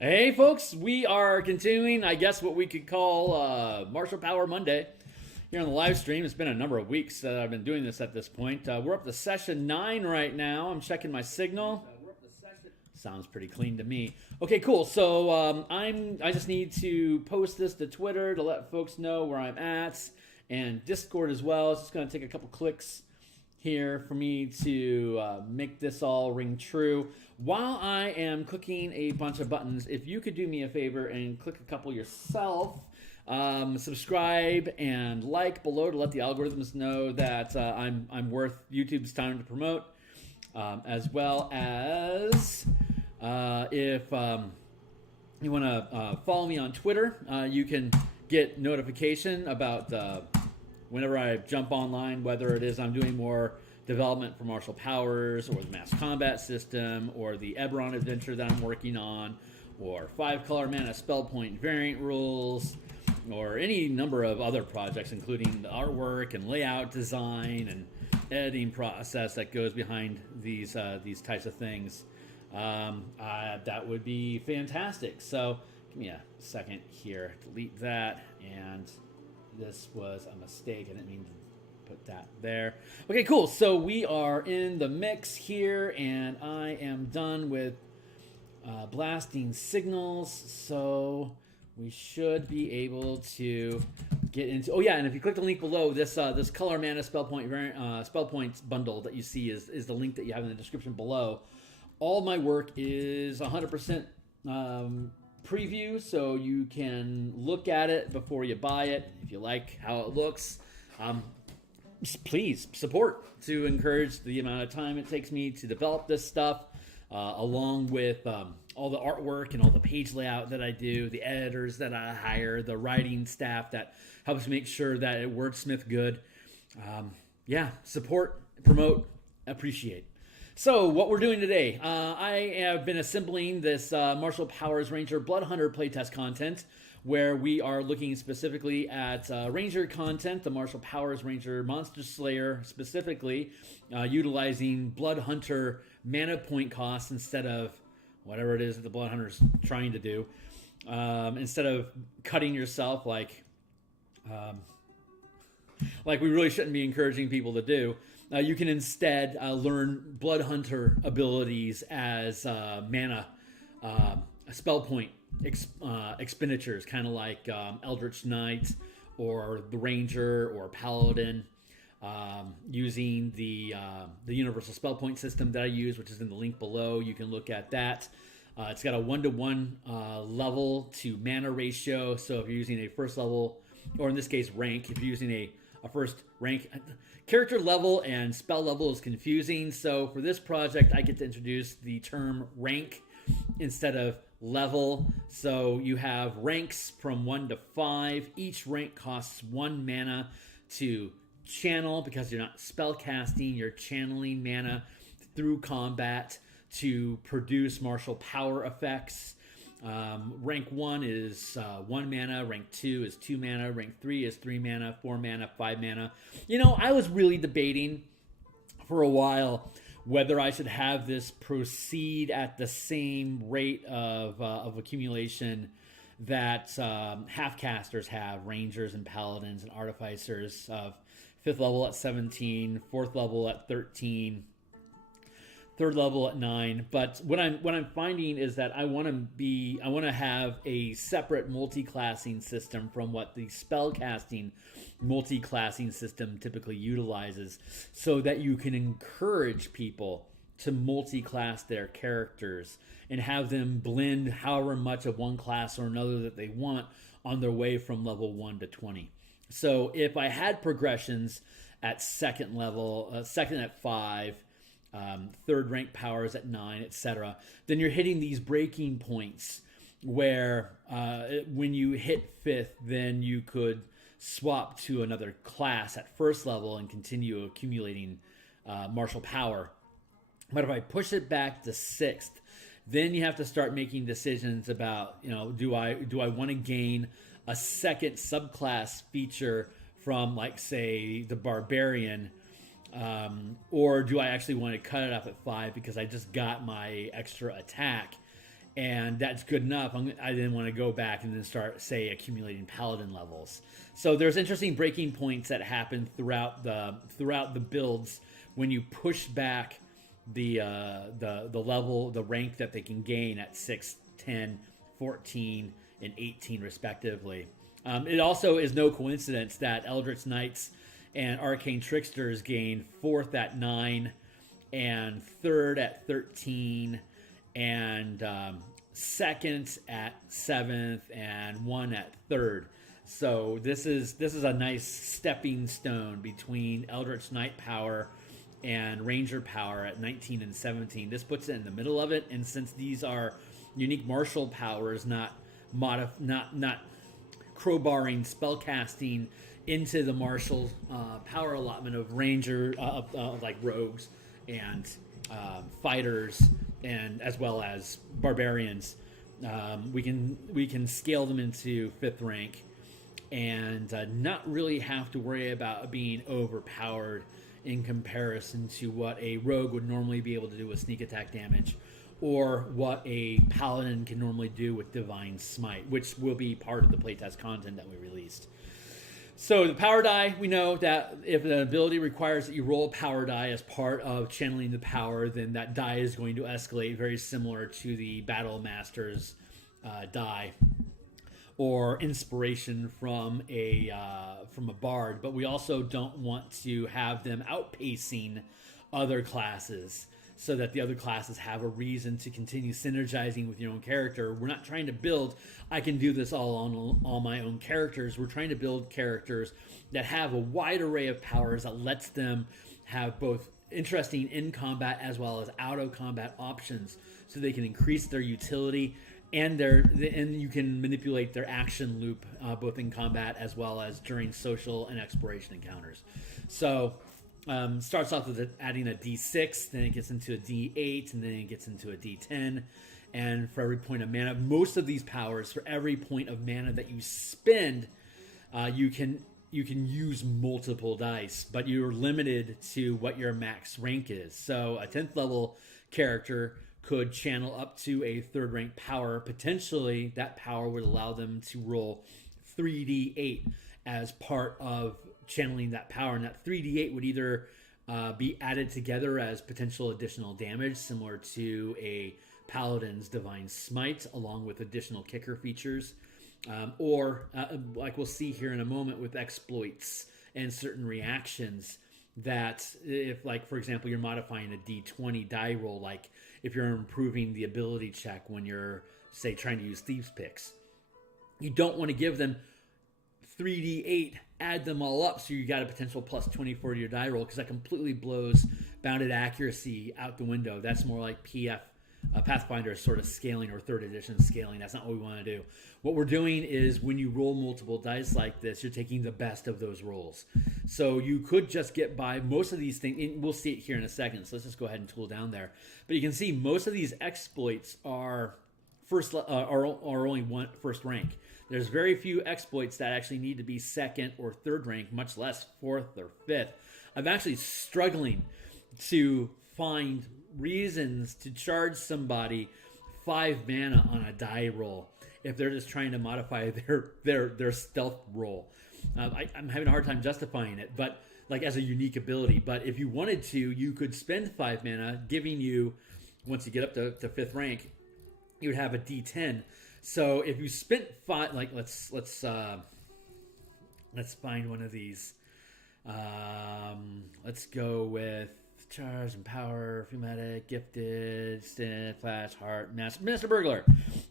Hey, folks, we are continuing, I guess, what we could call Martial Power Monday here on the live stream. It's been a number of weeks that I've been doing this at this point. We're up to session 9 right now. I'm checking my signal. Sounds pretty clean to me. Okay, cool. So I just need to post this to Twitter to let folks know where I'm at, and Discord as well. It's just going to take a couple clicks here for me to make this all ring true. While I am clicking a bunch of buttons, if you could do me a favor and click a couple yourself, subscribe and like below to let the algorithms know that I'm worth YouTube's time to promote, as well as if you want to follow me on Twitter, you can get notification about whenever I jump online, whether it is I'm doing more development for Martial Powers, or the Mass Combat System, or the Eberron adventure that I'm working on, or 5-color mana spell point variant rules, or any number of other projects, including the artwork and layout design and editing process that goes behind these types of things. That would be fantastic. So give me a second here. Delete that, and this was a mistake. I didn't mean to put that there. Okay, cool. So we are in the mix here, and I am done with blasting signals. So we should be able to get into. Oh yeah, and if you click the link below, this color mana spell points bundle that you see is the link that you have in the description below. All my work is 100% preview, so you can look at it before you buy it. If you like how it looks, please support to encourage the amount of time it takes me to develop this stuff, along with all the artwork and all the page layout that I do, the editors that I hire, the writing staff that helps make sure that it wordsmith good. Support, promote, appreciate. So what we're doing today, I have been assembling this Martial Powers Ranger Blood Hunter playtest content, where we are looking specifically at Ranger content, the Martial Powers Ranger Monster Slayer specifically, utilizing Blood Hunter mana point costs instead of whatever it is that the Blood Hunter's trying to do. Instead of cutting yourself like we really shouldn't be encouraging people to do. You can instead learn Blood Hunter abilities as mana spell point expenditures, kind of like Eldritch Knight or the Ranger or Paladin, using the universal spell point system that I use, which is in the link below. You can look at that. It's got a 1-to-1 level to mana ratio. So if you're using a first level, or in this case rank, if you're using a first rank, character level and spell level is confusing. So for this project, I get to introduce the term rank instead of level. So you have ranks from 1 to 5. Each rank costs 1 mana to channel, because you're not spell casting, you're channeling mana through combat to produce martial power effects. Rank 1 is 1 mana, rank 2 is 2 mana, rank 3 is 3 mana, 4 mana, 5 mana. You know, I was really debating for a while whether I should have this proceed at the same rate of accumulation that half-casters have, rangers and paladins and artificers, of 5th level at 17, 4th level at 13, 3rd level at 9. But what I'm finding is that I want to have a separate multi-classing system from what the spell-casting multi-classing system typically utilizes, so that you can encourage people to multi-class their characters and have them blend however much of one class or another that they want on their way from level 1 to 20. So if I had progressions at 2nd level, 2nd at 5, 3rd rank powers at 9, etc., then you're hitting these breaking points where when you hit 5th, then you could swap to another class at 1st level and continue accumulating martial power. But if I push it back to 6th, then you have to start making decisions about, do I want to gain a second subclass feature from, like, say, the Barbarian, or do I actually want to cut it off at 5 because I just got my extra attack and that's good enough. I didn't want to go back and then start, say, accumulating paladin levels. So there's interesting breaking points that happen throughout the builds when you push back the level, the rank that they can gain at 6, 10, 14, and 18 respectively. It also is no coincidence that Eldritch Knights and Arcane Tricksters gain 4th at 9 and 3rd at 13 and 2nd at 7th and 1 at 3rd. So this is a nice stepping stone between Eldritch Knight power and Ranger power at 19 and 17. This puts it in the middle of it, and since these are unique martial powers, not crowbarring spellcasting into the martial power allotment of Ranger, like rogues and fighters, and as well as barbarians, we can scale them into 5th rank and not really have to worry about being overpowered in comparison to what a rogue would normally be able to do with sneak attack damage, or what a paladin can normally do with divine smite, which will be part of the playtest content that we released. So the power die, we know that if an ability requires that you roll a power die as part of channeling the power, then that die is going to escalate, very similar to the Battle Master's die or inspiration from a bard. But we also don't want to have them outpacing other classes, so that the other classes have a reason to continue synergizing with your own character. We're not trying to build, I can do this all on all my own characters. We're trying to build characters that have a wide array of powers that lets them have both interesting in combat as well as out of combat options, so they can increase their utility and you can manipulate their action loop both in combat as well as during social and exploration encounters. So starts off with adding a D6, then it gets into a D8, and then it gets into a D10. And for every point of mana, most of these powers, for every point of mana that you spend, you can use multiple dice, but you're limited to what your max rank is. So a 10th level character could channel up to a 3rd rank power. Potentially, that power would allow them to roll 3d8 as part of channeling that power, and that 3d8 would either be added together as potential additional damage, similar to a paladin's divine smite, along with additional kicker features, or like we'll see here in a moment with exploits and certain reactions, that if, like, for example, you're modifying a d20 die roll, like if you're improving the ability check when you're, say, trying to use thieves picks, you don't want to give them 3d8, add them all up, so you got a potential plus 24 to your die roll, because that completely blows bounded accuracy out the window. That's more like Pathfinder sort of scaling, or 3rd edition scaling. That's not what we want to do. What we're doing is, when you roll multiple dice like this, you're taking the best of those rolls. So you could just get by most of these things, and we'll see it here in a second, so let's just go ahead and tool down there. But you can see most of these exploits are only 1st rank. There's very few exploits that actually need to be 2nd or 3rd rank, much less 4th or 5th. I'm actually struggling to find reasons to charge somebody 5 mana on a die roll if they're just trying to modify their stealth roll. I'm having a hard time justifying it, but like as a unique ability. But if you wanted to, you could spend 5 mana, giving you, once you get up to 5th rank, you would have a D10. So if you spent 5, like let's find one of these. Let's go with Charge and Power, Fumatic, Gifted, Stint, Flash, Heart, Master Burglar.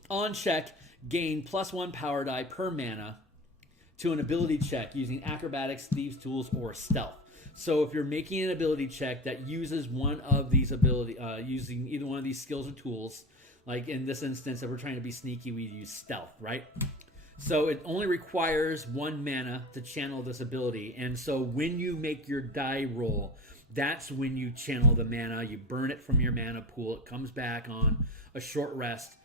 On check, gain +1 power die per mana to an ability check using Acrobatics, Thieves' Tools, or Stealth. So if you're making an ability check that uses one of these using either one of these skills or tools, like in this instance, if we're trying to be sneaky, we use Stealth, right? So it only requires 1 mana to channel this ability. And so when you make your die roll, that's when you channel the mana. You burn it from your mana pool. It comes back on a short rest.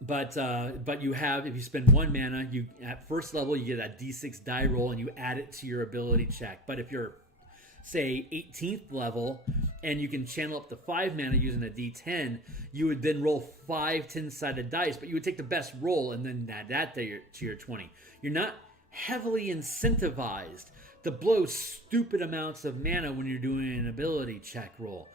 But you have, if you spend 1 mana, you at 1st level you get a D6 die roll and you add it to your ability check. But if you're, say, 18th level and you can channel up to 5 mana using a D10, you would then roll 5 10-sided dice, but you would take the best roll and then add that to your 20. You're not heavily incentivized to blow stupid amounts of mana when you're doing an ability check roll.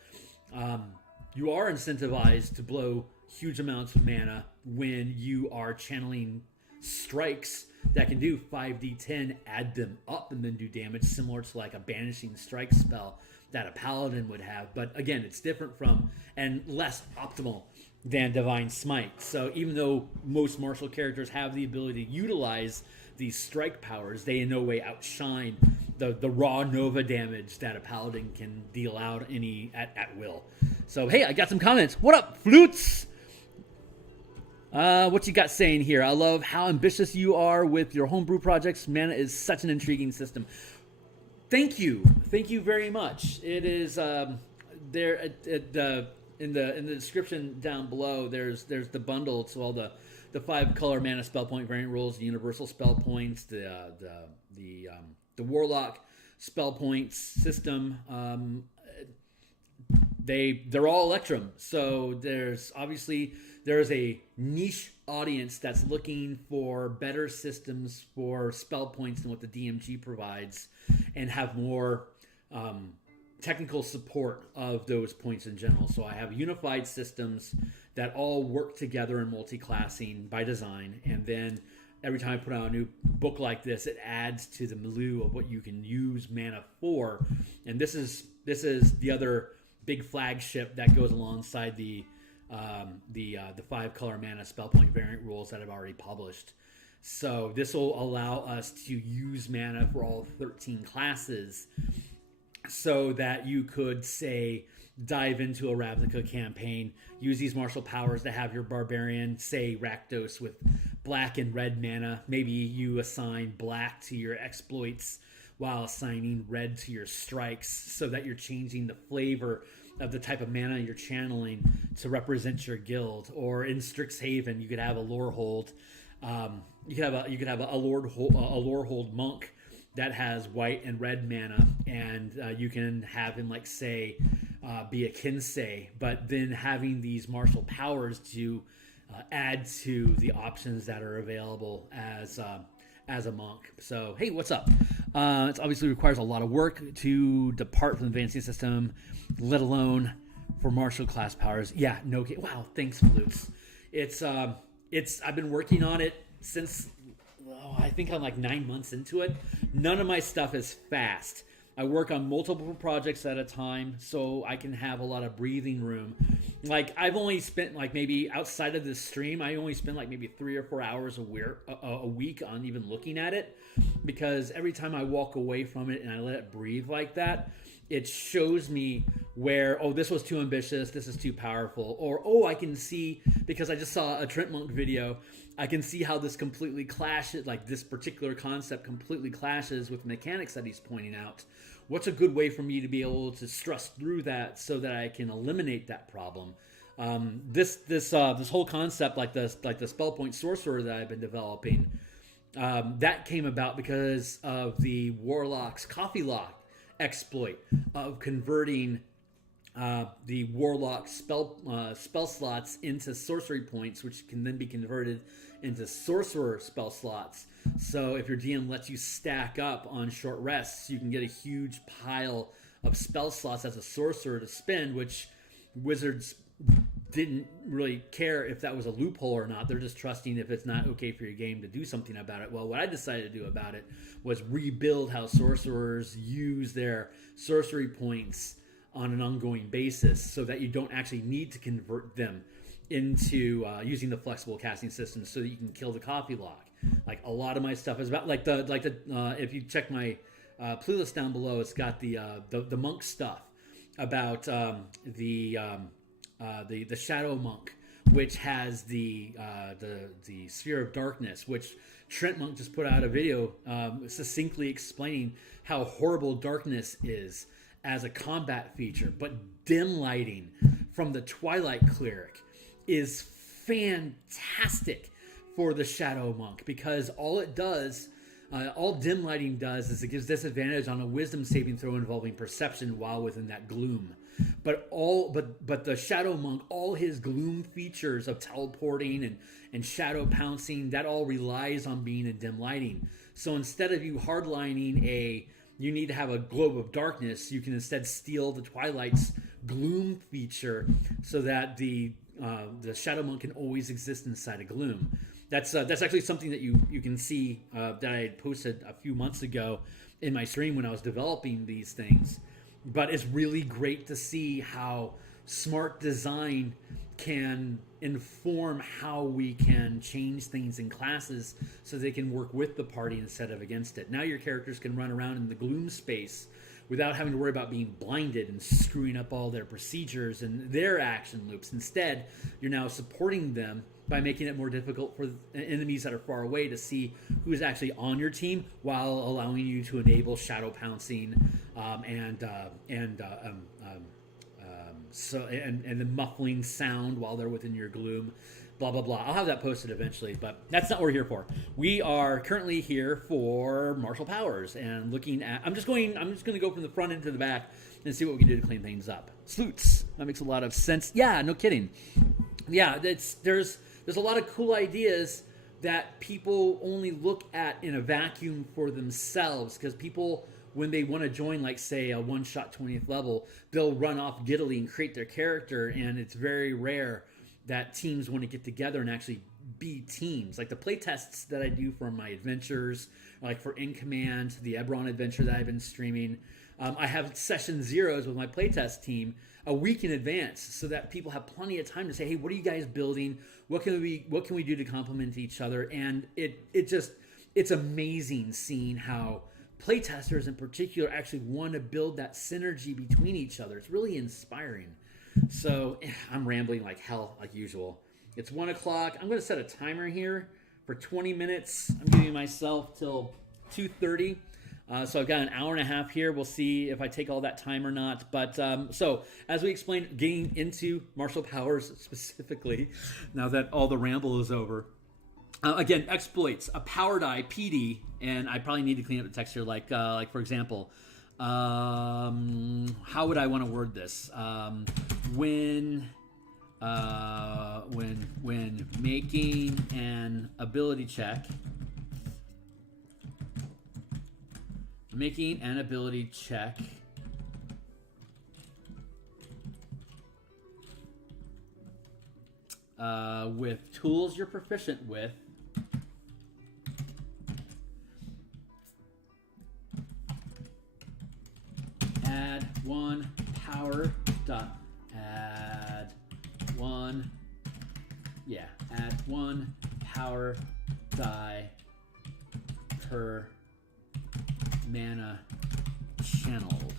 You are incentivized to blow huge amounts of mana when you are channeling strikes that can do 5d10, add them up, and then do damage, similar to like a banishing strike spell that a paladin would have. But again, it's different from and less optimal than Divine Smite. So even though most martial characters have the ability to utilize these strike powers, they in no way outshine the raw Nova damage that a paladin can deal out at will. So hey, I got some comments. What up, Flutes? What you got saying here? I love how ambitious you are with your homebrew projects. Mana is such an intriguing system. Thank you very much. It is there in the description down below. There's the bundle to all the 5 color mana spell point variant rules, the universal spell points, the warlock spell points system. They're all Electrum, so there's a niche audience that's looking for better systems for spell points than what the DMG provides, and have more technical support of those points in general. So I have unified systems that all work together in multi-classing by design, and then every time I put out a new book like this, it adds to the milieu of what you can use mana for. And this is the other big flagship that goes alongside the 5 color mana spell point variant rules that I've already published. So this will allow us to use mana for all 13 classes, so that you could, say, dive into a Ravnica campaign, use these martial powers to have your barbarian, say, Rakdos with black and red mana. Maybe you assign black to your exploits while assigning red to your strikes, so that you're changing the flavor of the type of mana you're channeling to represent your guild. Or in Strixhaven, you could have a lore hold. You could have a lore hold monk that has white and red mana, and you can have him, like, say, be a Kinsei, but then having these martial powers to add to the options that are available as a monk. So hey, what's up? It obviously requires a lot of work to depart from the advancing system, let alone for martial class powers. Yeah, no kidding. Wow, thanks, Flutes. It's I've been working on it since I think I'm like 9 months into it. None of my stuff is fast. I work on multiple projects at a time, so I can have a lot of breathing room. Like, I've only spent, like, maybe outside of this stream, I only spend like maybe 3 or 4 hours a week on even looking at it, because every time I walk away from it and I let it breathe like that, it shows me where, oh, this was too ambitious, this is too powerful, or, oh, I can see, because I just saw a Trent Monk video, I can see how this completely clashes, like this particular concept completely clashes with mechanics that he's pointing out. What's a good way for me to be able to stress through that so that I can eliminate that problem? This whole concept, like the spell point sorcerer that I've been developing, that came about because of the Warlock's Coffee Lock exploit of converting the Warlock spell slots into sorcery points, which can then be converted into sorcerer spell slots. So if your DM lets you stack up on short rests, you can get a huge pile of spell slots as a sorcerer to spend, which Wizards didn't really care if that was a loophole or not. They're just trusting if it's not okay for your game to do something about it. Well, what I decided to do about it was rebuild how sorcerers use their sorcery points on an ongoing basis, so that you don't actually need to convert them into using the flexible casting system, so that you can kill the Coffee Lock. Like, a lot of my stuff is about if you check my playlist down below, it's got the monk stuff about the Shadow Monk, which has the Sphere of Darkness, which Trent Monk just put out a video succinctly explaining how horrible darkness is as a combat feature. But dim lighting from the Twilight Cleric is fantastic for the Shadow Monk, because all it does, All dim lighting does is it gives disadvantage on a wisdom saving throw involving perception while within that gloom. But the Shadow Monk, all his gloom features of teleporting and shadow pouncing, that all relies on being in dim lighting. So instead of you hardlining you need to have a globe of darkness, you can instead steal the Twilight's gloom feature so that the Shadow Monk can always exist inside a gloom. That's actually something that you can see that I had posted a few months ago in my stream when I was developing these things. But it's really great to see how smart design can inform how we can change things in classes so they can work with the party instead of against it. Now your characters can run around in the gloom space without having to worry about being blinded and screwing up all their procedures and their action loops. Instead, you're now supporting them by making it more difficult for enemies that are far away to see who's actually on your team, while allowing you to enable shadow pouncing and the muffling sound while they're within your gloom. Blah blah blah. I'll have that posted eventually, but that's not what we're here for. We are currently here for martial powers and looking at. I'm just going to go from the front end to the back and see what we can do to clean things up. Sleuths. That makes a lot of sense. Yeah, no kidding. Yeah, there's a lot of cool ideas that people only look at in a vacuum for themselves, because people, when they want to join, like, say, a one-shot 20th level, they'll run off giddily and create their character, and it's very rare that teams want to get together and actually be teams. Like the playtests that I do for my adventures, like for In Command, the Ebron adventure that I've been streaming, I have session zeros with my playtest team a week in advance so that people have plenty of time to say, hey, what are you guys building? What can we do to complement each other? And it's amazing seeing how playtesters in particular actually want to build that synergy between each other. It's really inspiring. So I'm rambling like hell, like usual. It's 1 o'clock. I'm going to set a timer here for 20 minutes. I'm giving myself till 2:30. So I've got an hour and a half here. We'll see if I take all that time or not. But so as we explained, getting into martial powers specifically, now that all the ramble is over. Again, exploits, a power die, PD, and I probably need to clean up the text here. Like for example, how would I want to word this? When making an ability check, with tools you're proficient with, add one power die per mana channeled.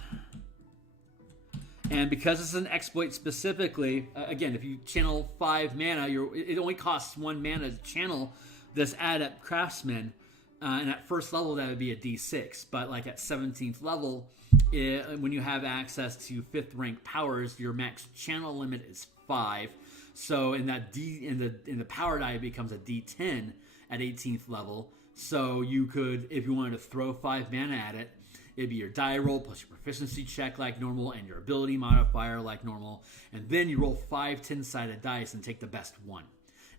And because it's an exploit specifically, again, if you channel 5 mana, it only costs 1 mana to channel this Adept Craftsman. And at first level, that would be a D6. But like at 17th level, when you have access to 5th rank powers, your max channel limit is 5. So in the power die, it becomes a D10 at 18th level. So you could, if you wanted to throw 5 mana at it, it'd be your die roll plus your proficiency check like normal and your ability modifier like normal. And then you roll 5 10-sided dice and take the best one.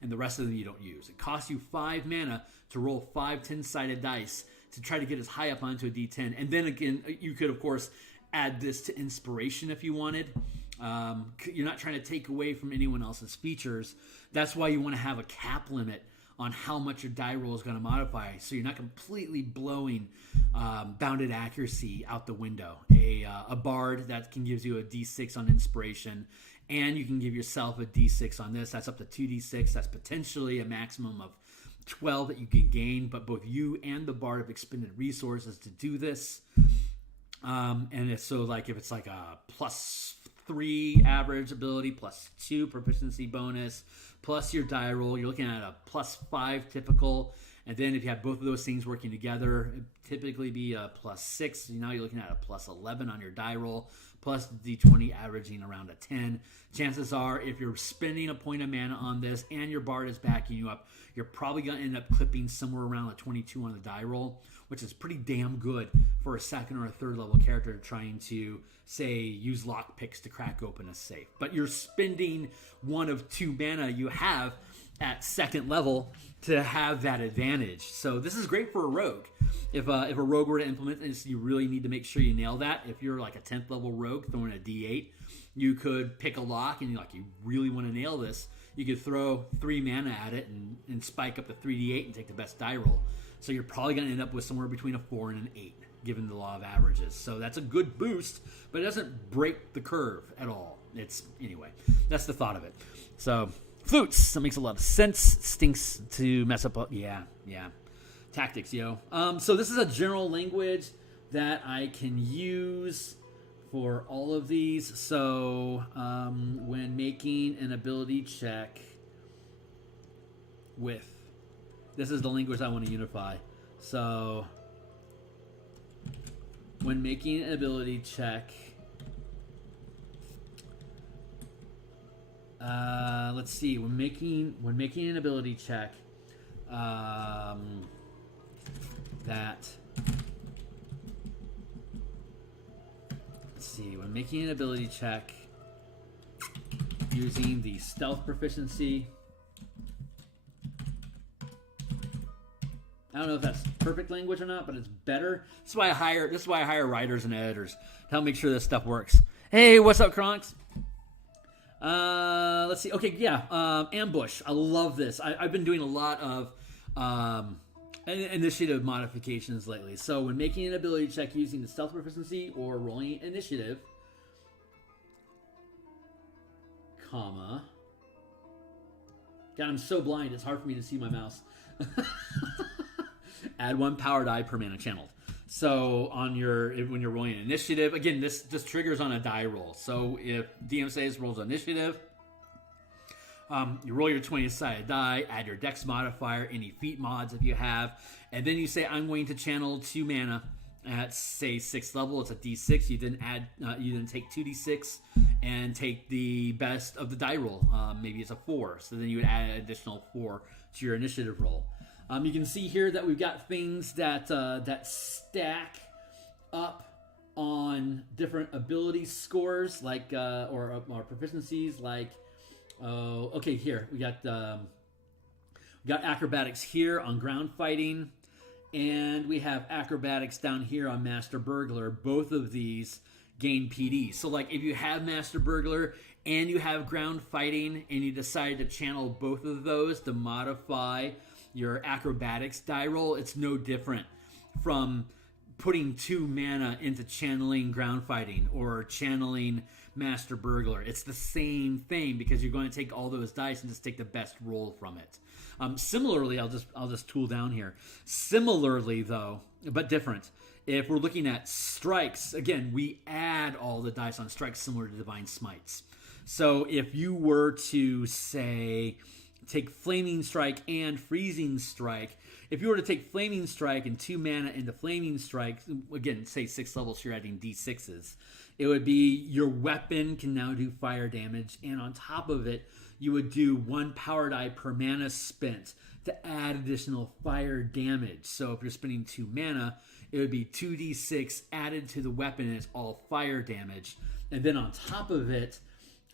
And the rest of them you don't use. It costs you 5 mana to roll 5 10-sided dice to try to get as high up onto a D10. And then again, you could, of course, add this to inspiration if you wanted. You're not trying to take away from anyone else's features. That's why you want to have a cap limit on how much your die roll is going to modify, so you're not completely blowing bounded accuracy out the window. A bard that can give you a D6 on inspiration, and you can give yourself a D6 on this. That's up to 2D6. That's potentially a maximum of 12 that you can gain, but both you and the bard have expended resources to do this. And it's so like if it's like a +3 average ability, +2 proficiency bonus, plus your die roll, you're looking at a +5 typical, And then if you have both of those things working together, it'd typically be a +6. So now you're looking at a +11 on your die roll, plus the D20 averaging around a 10. Chances are, if you're spending a point of mana on this and your bard is backing you up, you're probably going to end up clipping somewhere around a 22 on the die roll, which is pretty damn good for a second or a third level character trying to, say, use lock picks to crack open a safe. But you're spending one of 2 mana you have at second level to have that advantage. So this is great for a rogue. If a rogue were to implement this, you really need to make sure you nail that. If you're like a 10th level rogue throwing a D8, you could pick a lock and you really want to nail this. You could throw 3 mana at it and spike up to 3d8 and take the best die roll. So you're probably going to end up with somewhere between a 4 and an 8, given the law of averages. So that's a good boost, but it doesn't break the curve at all. Anyway, that's the thought of it. So flutes, that makes a lot of sense. Stinks to mess up. Yeah. Tactics, yo. So this is a general language that I can use for all of these. So when making an ability check with, this is the language I want to unify. So when making an ability check, let's see. When making an ability check, when making an ability check using the stealth proficiency. I don't know if that's perfect language or not, but it's better. This is why I hire writers and editors to help make sure this stuff works. Hey, what's up, Kronks? Let's see. Okay, yeah. Ambush. I love this. I've been doing a lot of initiative modifications lately. So when making an ability check using the stealth proficiency or rolling initiative, comma. God, I'm so blind. It's hard for me to see my mouse. Add 1 power die per mana channeled. So when you're rolling initiative, again, this just triggers on a die roll. So if DM says rolls initiative, you roll your 20-sided die, add your dex modifier, any feat mods if you have, and then you say, I'm going to channel 2 mana at, say, 6th level. It's a d6. You then take 2d6 and take the best of the die roll. Maybe it's a 4. So then you would add an additional 4 to your initiative roll. You can see here that we've got things that stack up on different ability scores, like or proficiencies, like. Okay, here we got acrobatics here on ground fighting, and we have acrobatics down here on Master Burglar. Both of these gain PD. So, like, if you have Master Burglar and you have ground fighting, and you decide to channel both of those to modify your acrobatics die roll, it's no different from putting 2 mana into channeling ground fighting or channeling Master Burglar. It's the same thing, because you're going to take all those dice and just take the best roll from it. Similarly, I'll just tool down here. Similarly, though, but different, if we're looking at strikes, again, we add all the dice on strikes similar to Divine Smites. So if you were to, say, take Flaming Strike and Freezing Strike, if you were to take Flaming Strike and 2 mana into Flaming Strike, again, say 6th level, so you're adding d6s, it would be your weapon can now do fire damage, and on top of it, you would do 1 power die per mana spent to add additional fire damage. So if you're spending 2 mana, it would be 2d6 added to the weapon, and it's all fire damage. And then on top of it,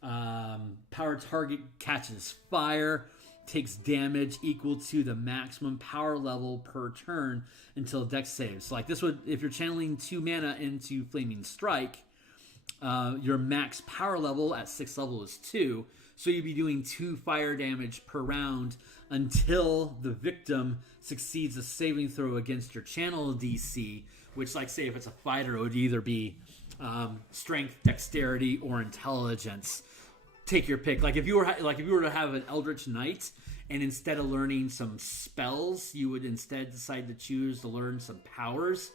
power target catches fire, takes damage equal to the maximum power level per turn until dex saves. So like this would, if you're channeling 2 mana into Flaming Strike, your max power level at 6th level is 2, so you'd be doing 2 fire damage per round until the victim succeeds a saving throw against your channel DC, which, like, say if it's a fighter, it would either be strength, dexterity, or intelligence. Take your pick. Like if you were to have an Eldritch Knight, and instead of learning some spells, you would instead decide to choose to learn some powers.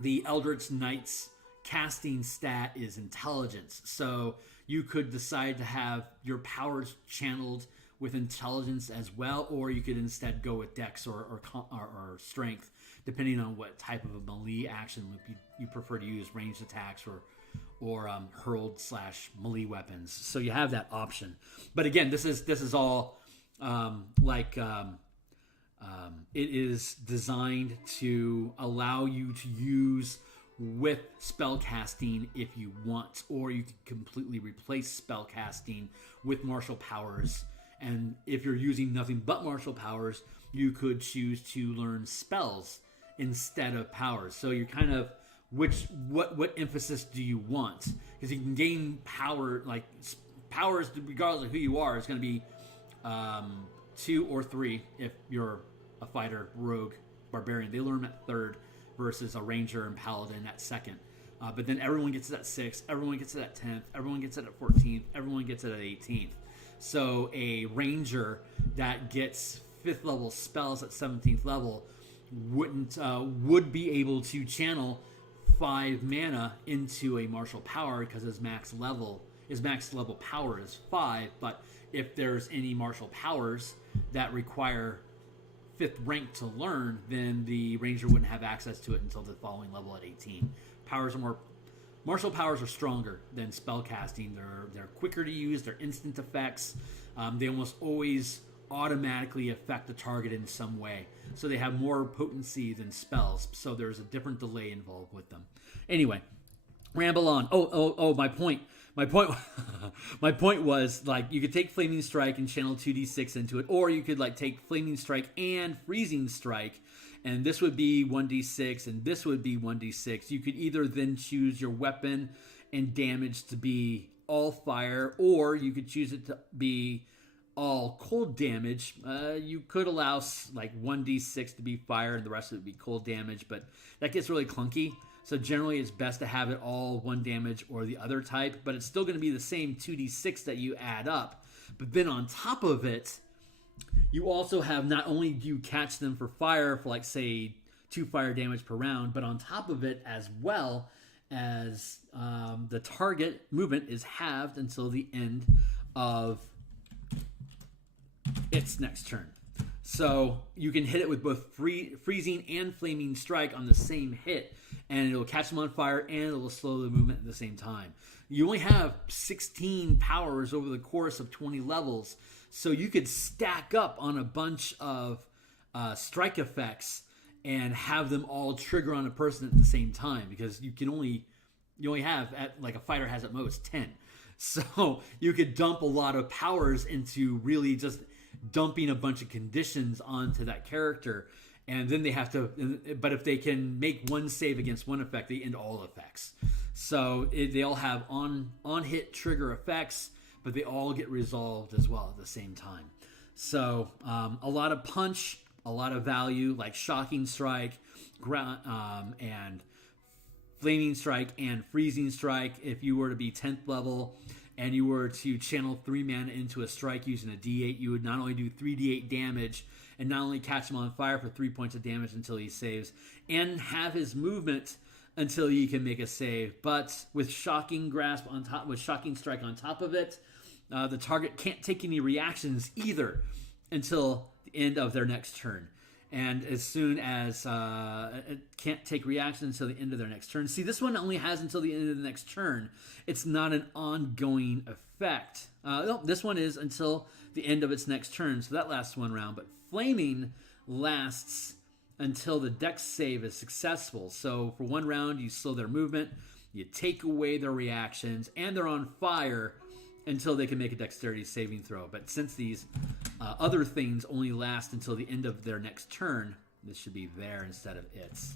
The Eldritch Knight's casting stat is intelligence, so you could decide to have your powers channeled with intelligence as well, or you could instead go with dex or strength, depending on what type of a melee action loop you prefer to use, ranged attacks or hurled / melee weapons. So you have that option. But again, this is all it is designed to allow you to use with spell casting if you want, or you can completely replace spell casting with martial powers. And if you're using nothing but martial powers, you could choose to learn spells instead of powers. So you're kind of what emphasis do you want? Because you can gain power, like powers, regardless of who you are. It's going to be 2 or 3 if you're a fighter, rogue, barbarian. They learn at 3rd versus a ranger and paladin at 2nd. But then everyone gets it at 6th, everyone gets it at 10th, everyone gets it at 14th, everyone gets it at 18th. So a ranger that gets 5th level spells at 17th level would be able to channel 5 mana into a martial power because his max level power is 5. But if there's any martial powers that require 5th rank to learn, then the ranger wouldn't have access to it until the following level at 18. Martial powers are stronger than spell casting. They're quicker to use. They're instant effects. They almost always automatically affect the target in some way. So they have more potency than spells. So there's a different delay involved with them. Anyway, ramble on. My point. My point was, like, you could take Flaming Strike and channel 2d6 into it, or you could like take Flaming Strike and Freezing Strike, and this would be 1d6 and this would be 1d6. You could either then choose your weapon and damage to be all fire, or you could choose it to be all cold damage. You could allow like 1d6 to be fire and the rest of it would be cold damage, but that gets really clunky. So generally it's best to have it all 1 damage or the other type, but it's still going to be the same 2d6 that you add up. But then on top of it, you also have, not only do you catch them for fire for like say 2 fire damage per round, but on top of it as well as the target movement is halved until the end of its next turn. So you can hit it with both freezing and flaming strike on the same hit, and it'll catch them on fire and it'll slow the movement at the same time. You only have 16 powers over the course of 20 levels, so you could stack up on a bunch of strike effects and have them all trigger on a person at the same time, because you only have, like a fighter has at most 10. So you could dump a lot of powers into really just dumping a bunch of conditions onto that character, and then they have to, but if they can make one save against one effect, they end all effects. So they all have on hit trigger effects, but they all get resolved as well at the same time. So a lot of punch, a lot of value, like Shocking Strike, and Flaming Strike and Freezing Strike. If you were to be 10th level and you were to channel 3 mana into a strike using a D8, you would not only do 3d8 damage and not only catch him on fire for 3 points of damage until he saves, and have his movement until he can make a save. But with Shocking Grasp on top, with Shocking Strike on top of it, the target can't take any reactions either until the end of their next turn. And as soon as it can't take reactions until the end of their next turn. See, this one only has until the end of the next turn. It's not an ongoing effect. No, this one is until the end of its next turn, so that lasts 1 round. But Flaming lasts until the dex save is successful. So for 1 round, you slow their movement, you take away their reactions, and they're on fire until they can make a dexterity saving throw. But since these other things only last until the end of their next turn, this should be there instead of its.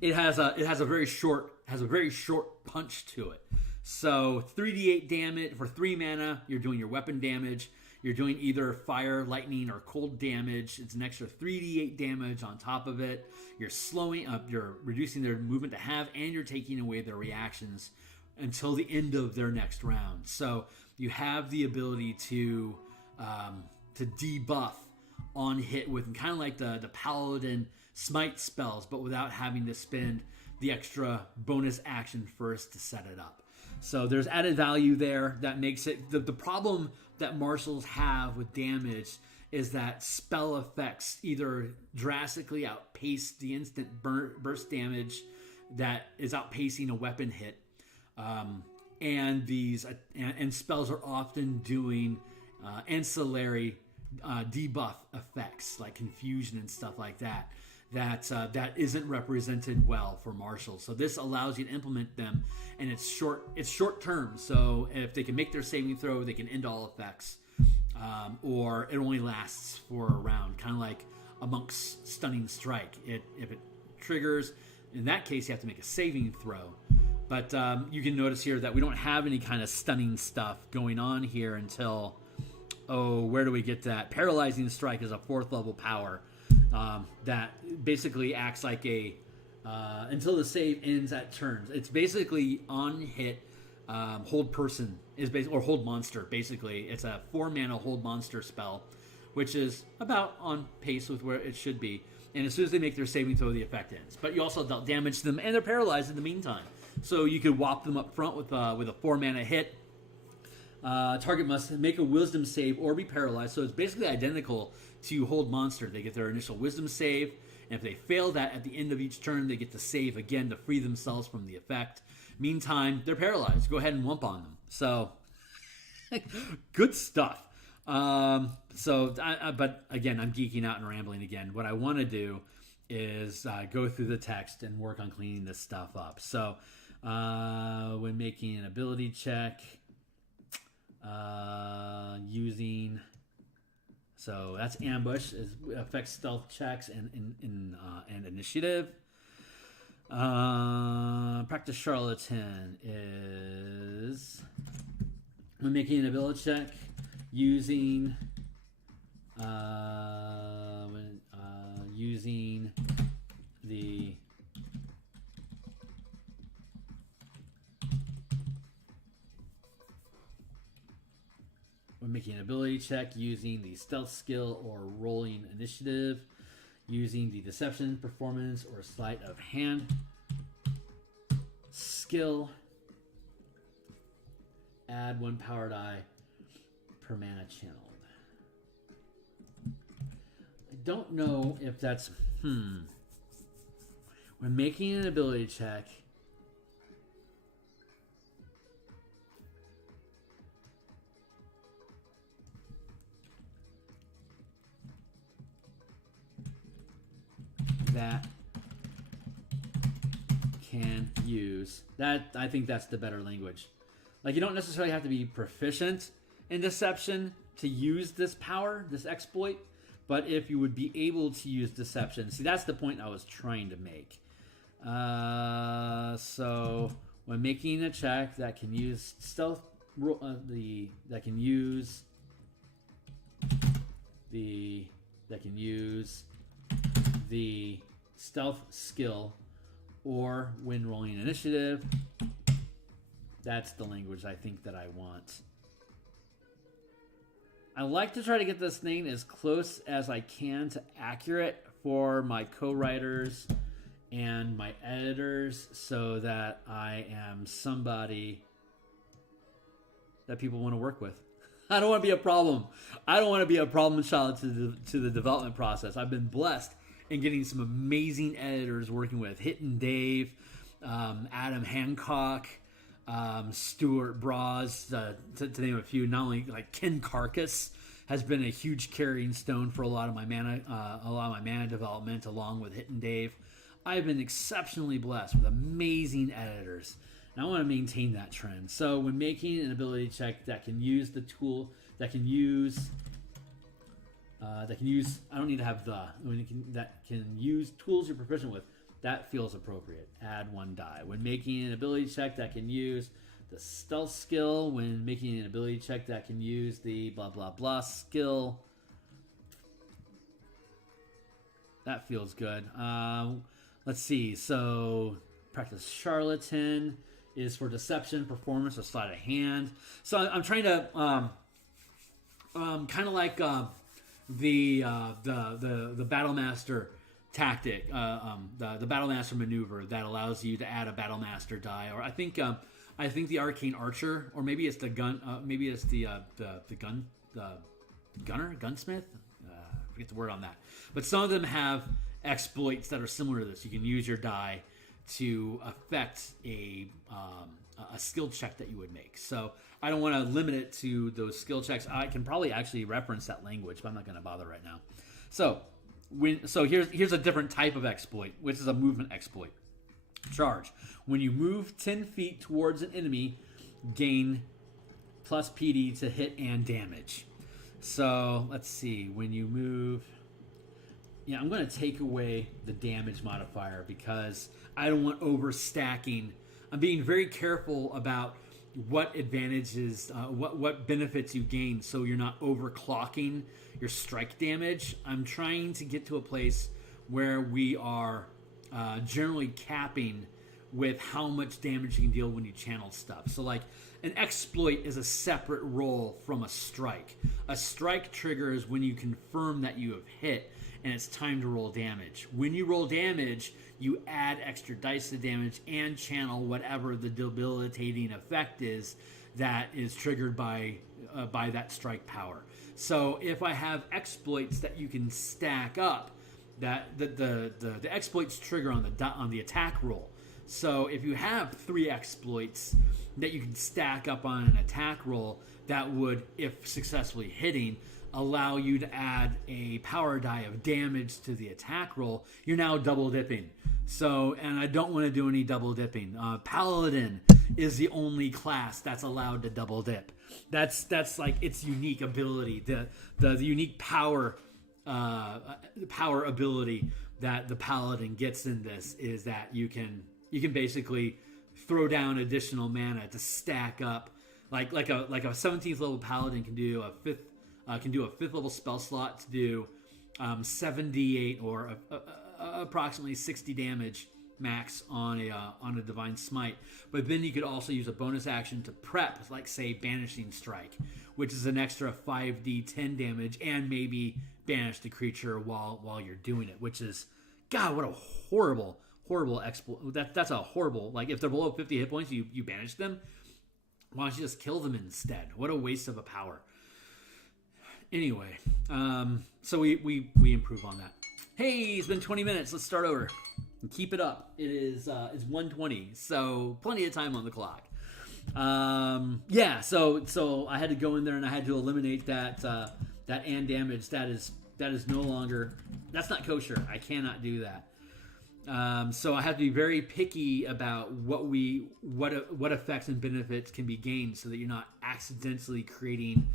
It has a very short punch to it. So 3d8 damage for 3 mana. You're doing your weapon damage. You're doing either fire, lightning, or cold damage. It's an extra 3d8 damage on top of it. You're slowing up. You're reducing their movement to half, and you're taking away their reactions until the end of their next round. So you have the ability to debuff on hit with kind of like the paladin smite spells, but without having to spend the extra bonus action first to set it up. So there's added value there that makes it... The problem that marshals have with damage is that spell effects either drastically outpace the instant burst damage that is outpacing a weapon hit, and spells are often doing ancillary debuff effects like confusion and stuff like that. That isn't represented well for marshals. So this allows you to implement them, and it's short term. So if they can make their saving throw, they can end all effects, or it only lasts for a round, kind of like a monk's stunning strike. If it triggers, in that case, you have to make a saving throw. But you can notice here that we don't have any kind of stunning stuff going on here until, where do we get that? Paralyzing Strike is a 4th level power that basically acts like until the save ends at turns. It's basically on hit, hold person or hold monster. Basically, it's a 4-mana hold monster spell, which is about on pace with where it should be. And as soon as they make their saving throw, the effect ends. But you also dealt damage to them, and they're paralyzed in the meantime. So you could whop them up front with a 4-mana hit. Target must make a wisdom save or be paralyzed. So it's basically identical to hold monster. They get their initial wisdom save, and if they fail that at the end of each turn, they get to save again to free themselves from the effect. Meantime, they're paralyzed. Go ahead and whump on them. So good stuff. But again, I'm geeking out and rambling again. What I want to do is go through the text and work on cleaning this stuff up. So when making an ability check, using... So that's ambush. It affects stealth checks and initiative. Practice charlatan is when making an ability check using the when making an ability check using the stealth skill or rolling initiative, using the deception, performance, or sleight of hand skill, add 1 power die per mana channeled. I don't know if that's... When making an ability check, that can use that, I think that's the better language. Like, you don't necessarily have to be proficient in deception to use this power, this exploit, but if you would be able to use deception, see, that's the point I was trying to make. So when making a check that can use stealth, that can use the stealth skill, or when rolling initiative, that's the language I think that I want. I like to try to get this thing as close as I can to accurate for my co-writers and my editors, so that I am somebody that people want to work with. I don't want to be a problem. I don't want to be a problem child to the development process. I've been blessed in getting some amazing editors working with Hittin' Dave, Adam Hancock, Stuart Braz, to name a few. Not only like Ken Carcass has been a huge carrying stone for a lot of my mana development, along with Hittin' Dave. I've been exceptionally blessed with amazing editors, and I want to maintain that trend. So when making an ability check that can use the tool, that can use, I don't need to have that can use tools you're proficient with, that feels appropriate. Add 1 die. When making an ability check that can use the stealth skill, when making an ability check that can use the blah blah blah skill, that feels good. Let's see. So practice charlatan is for deception, performance, or sleight of hand. So I'm trying to kind of like the Battlemaster tactic, the Battlemaster maneuver that allows you to add a Battlemaster die. Or I think I think the arcane archer, or maybe it's the gun. Maybe it's the gunsmith. I forget the word on that. But some of them have exploits that are similar to this. You can use your die to affect a skill check that you would make. So I don't want to limit it to those skill checks. I can probably actually reference that language, but I'm not going to bother right now. So here's a different type of exploit, which is a movement exploit. Charge. When you move 10 feet towards an enemy, gain plus PD to hit and damage. So let's see. When you move, I'm going to take away the damage modifier because I don't want overstacking. I'm being very careful about what advantages, what benefits you gain, so you're not overclocking your strike damage. I'm trying to get to a place where we are generally capping with how much damage you can deal when you channel stuff. So like an exploit is a separate roll from a strike. A strike triggers when you confirm that you have hit and it's time to roll damage. When you roll damage, you add extra dice to damage and channel whatever the debilitating effect is that is triggered by that strike power. So if I have exploits that you can stack up, that the exploits trigger on the attack roll. So if you have 3 exploits that you can stack up on an attack roll, that would, if successfully hitting, allow you to add a power die of damage to the attack roll, you're now double dipping. So, and I don't want to do any double dipping. Paladin is the only class that's allowed to double dip. That's like its unique ability, the unique power ability that the Paladin gets in this is that you can basically throw down additional mana to stack up, like a 17th level Paladin can do a 5th level spell slot to do 78 or approximately 60 damage max on a divine smite. But then you could also use a bonus action to prep, like say Banishing Strike, which is an extra 5d10 damage, and maybe banish the creature while you're doing it, which is, God, what a horrible exploit. That's a horrible, like if they're below 50 hit points, you banish them. Why don't you just kill them instead? What a waste of a power. Anyway, so we improve on that. Hey, it's been 20 minutes. Let's start over and keep it up. It's 1:20, so plenty of time on the clock. So I had to go in there and I had to eliminate that and damage. That is no longer, that's not kosher. I cannot do that. So I have to be very picky about what effects and benefits can be gained, so that you're not accidentally creating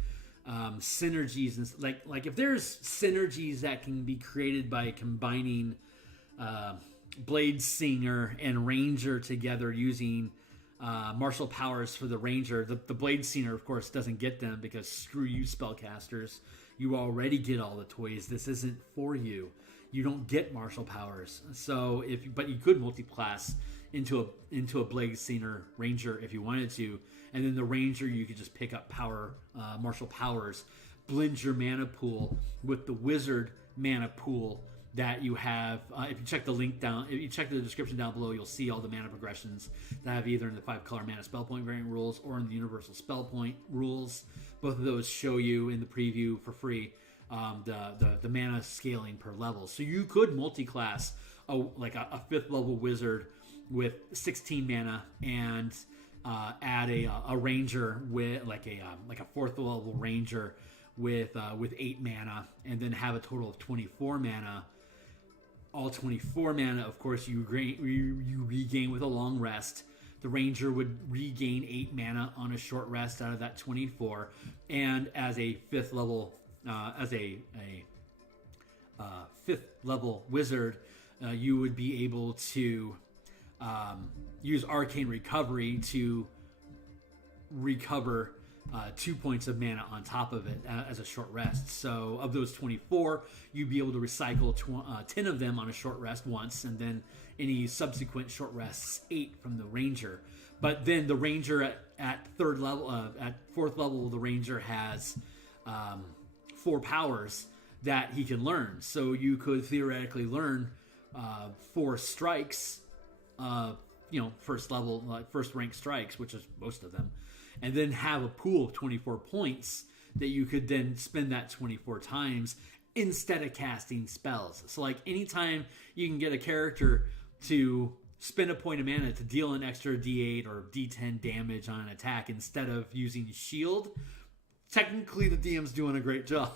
synergies, and like if there's synergies that can be created by combining Blade Singer and Ranger together using martial powers for the Ranger. The Blade Singer, of course, doesn't get them because screw you, spellcasters. You already get all the toys. This isn't for you. You don't get martial powers. So but you could multi-class into a Blade Singer Ranger if you wanted to, and then the Ranger you could just pick up martial powers, blend your mana pool with the Wizard mana pool that you have. If you check the description down below, you'll see all the mana progressions that I have either in the 5-color mana spell point variant rules or in the universal spell point rules. Both of those show you in the preview for free the mana scaling per level. So you could multi-class a 5th level wizard with 16 mana and add a ranger with like a 4th level ranger with 8 mana, and then have a total of 24 mana. All 24 mana, of course, you regain with a long rest. The Ranger would regain 8 mana on a short rest out of that 24, and as a 5th level, fifth level wizard, you would be able to use Arcane Recovery to recover 2 points of mana on top of it as a short rest. So of those 24, you'd be able to recycle 10 of them on a short rest once, and then any subsequent short rests 8 from the Ranger. But then the Ranger at 4th level, the Ranger has 4 powers that he can learn. So you could theoretically learn 4 strikes first level, like first rank strikes, which is most of them, and then have a pool of 24 points that you could then spend that 24 times instead of casting spells. So like anytime you can get a character to spend a point of mana to deal an extra D8 or D10 damage on an attack instead of using shield, technically the DM's doing a great job.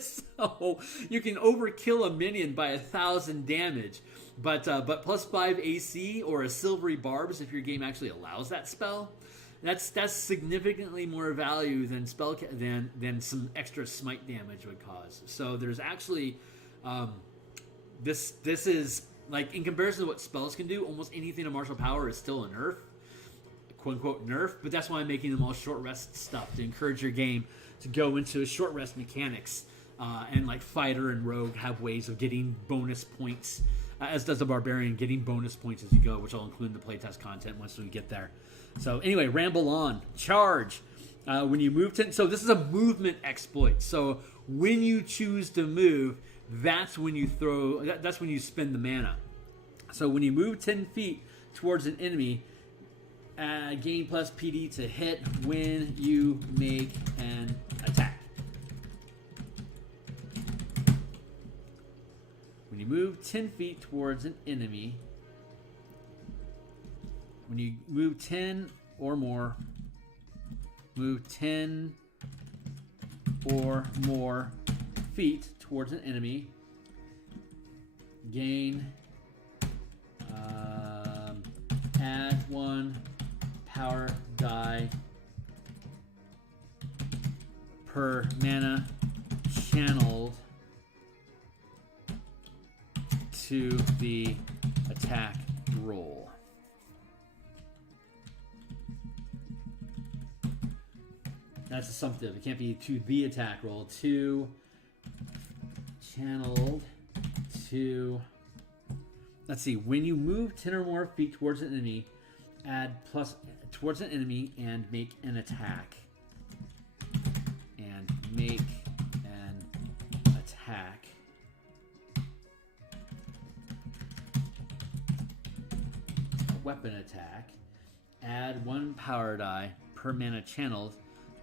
So you can overkill a minion by 1,000 damage, but plus 5 AC or a silvery barbs if your game actually allows that spell. That's significantly more value than than some extra smite damage would cause. So there's actually this is like, in comparison to what spells can do, almost anything of martial power is still a nerf, quote unquote nerf. But that's why I'm making them all short rest stuff to encourage your game to go into short rest mechanics. And like fighter and rogue have ways of getting bonus points, as does the barbarian, getting bonus points as you go, which I'll include in the playtest content once we get there. So anyway, ramble on. Charge. When you move 10, so this is a movement exploit. So when you choose to move, that's when you that's when you spend the mana. So when you move 10 feet towards an enemy, gain plus PD to hit when you make an attack. When you move 10 feet towards an enemy, when you move 10 or more, move 10 or more feet towards an enemy, gain, add 1 power die per mana channeled to the attack roll. That's assumptive. It can't be to the attack roll. To channeled to... Let's see. When you move 10 or more feet towards an enemy, add plus towards an enemy and make an attack. And make an attack. Weapon attack. Add 1 power die per mana channeled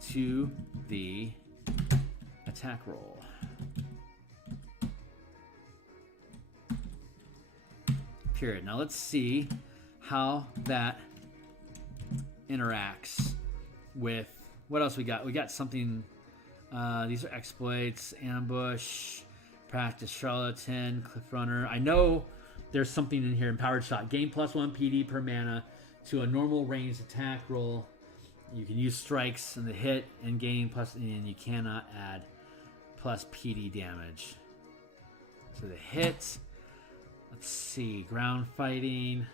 to the attack roll. Period. Now let's see how that interacts with what else we got. We got something. These are exploits, ambush, practice, charlatan, cliff runner. I know there's something in here. Empowered shot. Gain plus 1 PD per mana to a normal ranged attack roll. You can use strikes in the hit and gain plus, and you cannot add plus PD damage. So the hit. Let's see. Ground fighting.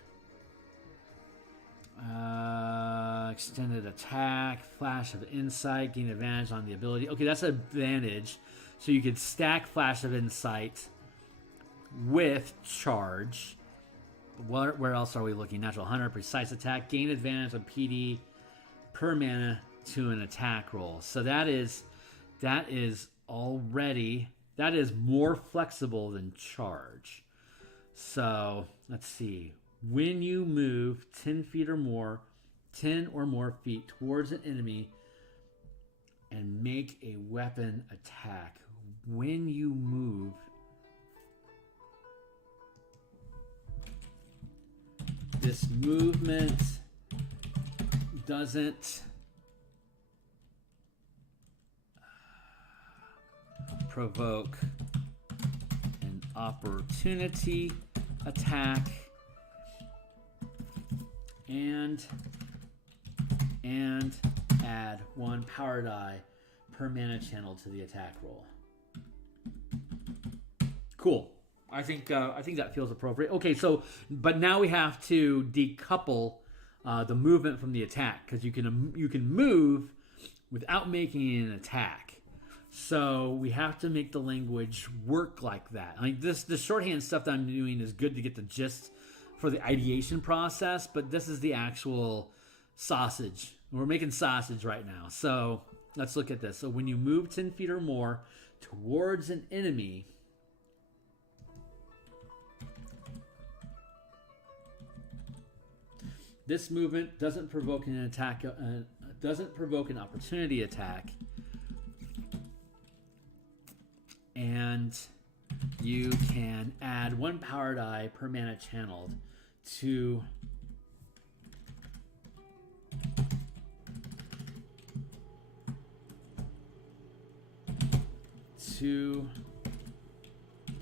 Extended attack. Flash of insight. Gain advantage on the ability. Okay, that's an advantage. So you could stack flash of insight with charge. Where else are we looking? Natural hunter. Precise attack. Gain advantage on PD per mana to an attack roll. So that is more flexible than charge. So let's see. When you move 10 feet or more, 10 or more feet towards an enemy and make a weapon attack. When you move, this movement doesn't provoke an opportunity attack and add 1 power die per mana channel to the attack roll. Cool. I think that feels appropriate. Okay, so but now we have to decouple the movement from the attack, because you can move without making an attack. So we have to make the language work like that. I mean, the shorthand stuff that I'm doing is good to get the gist for the ideation process, but this is the actual sausage. We're making sausage right now. So let's look at this. So when you move 10 feet or more towards an enemy, this movement doesn't provoke an attack, doesn't provoke an opportunity attack, and you can add 1 power die per mana channeled to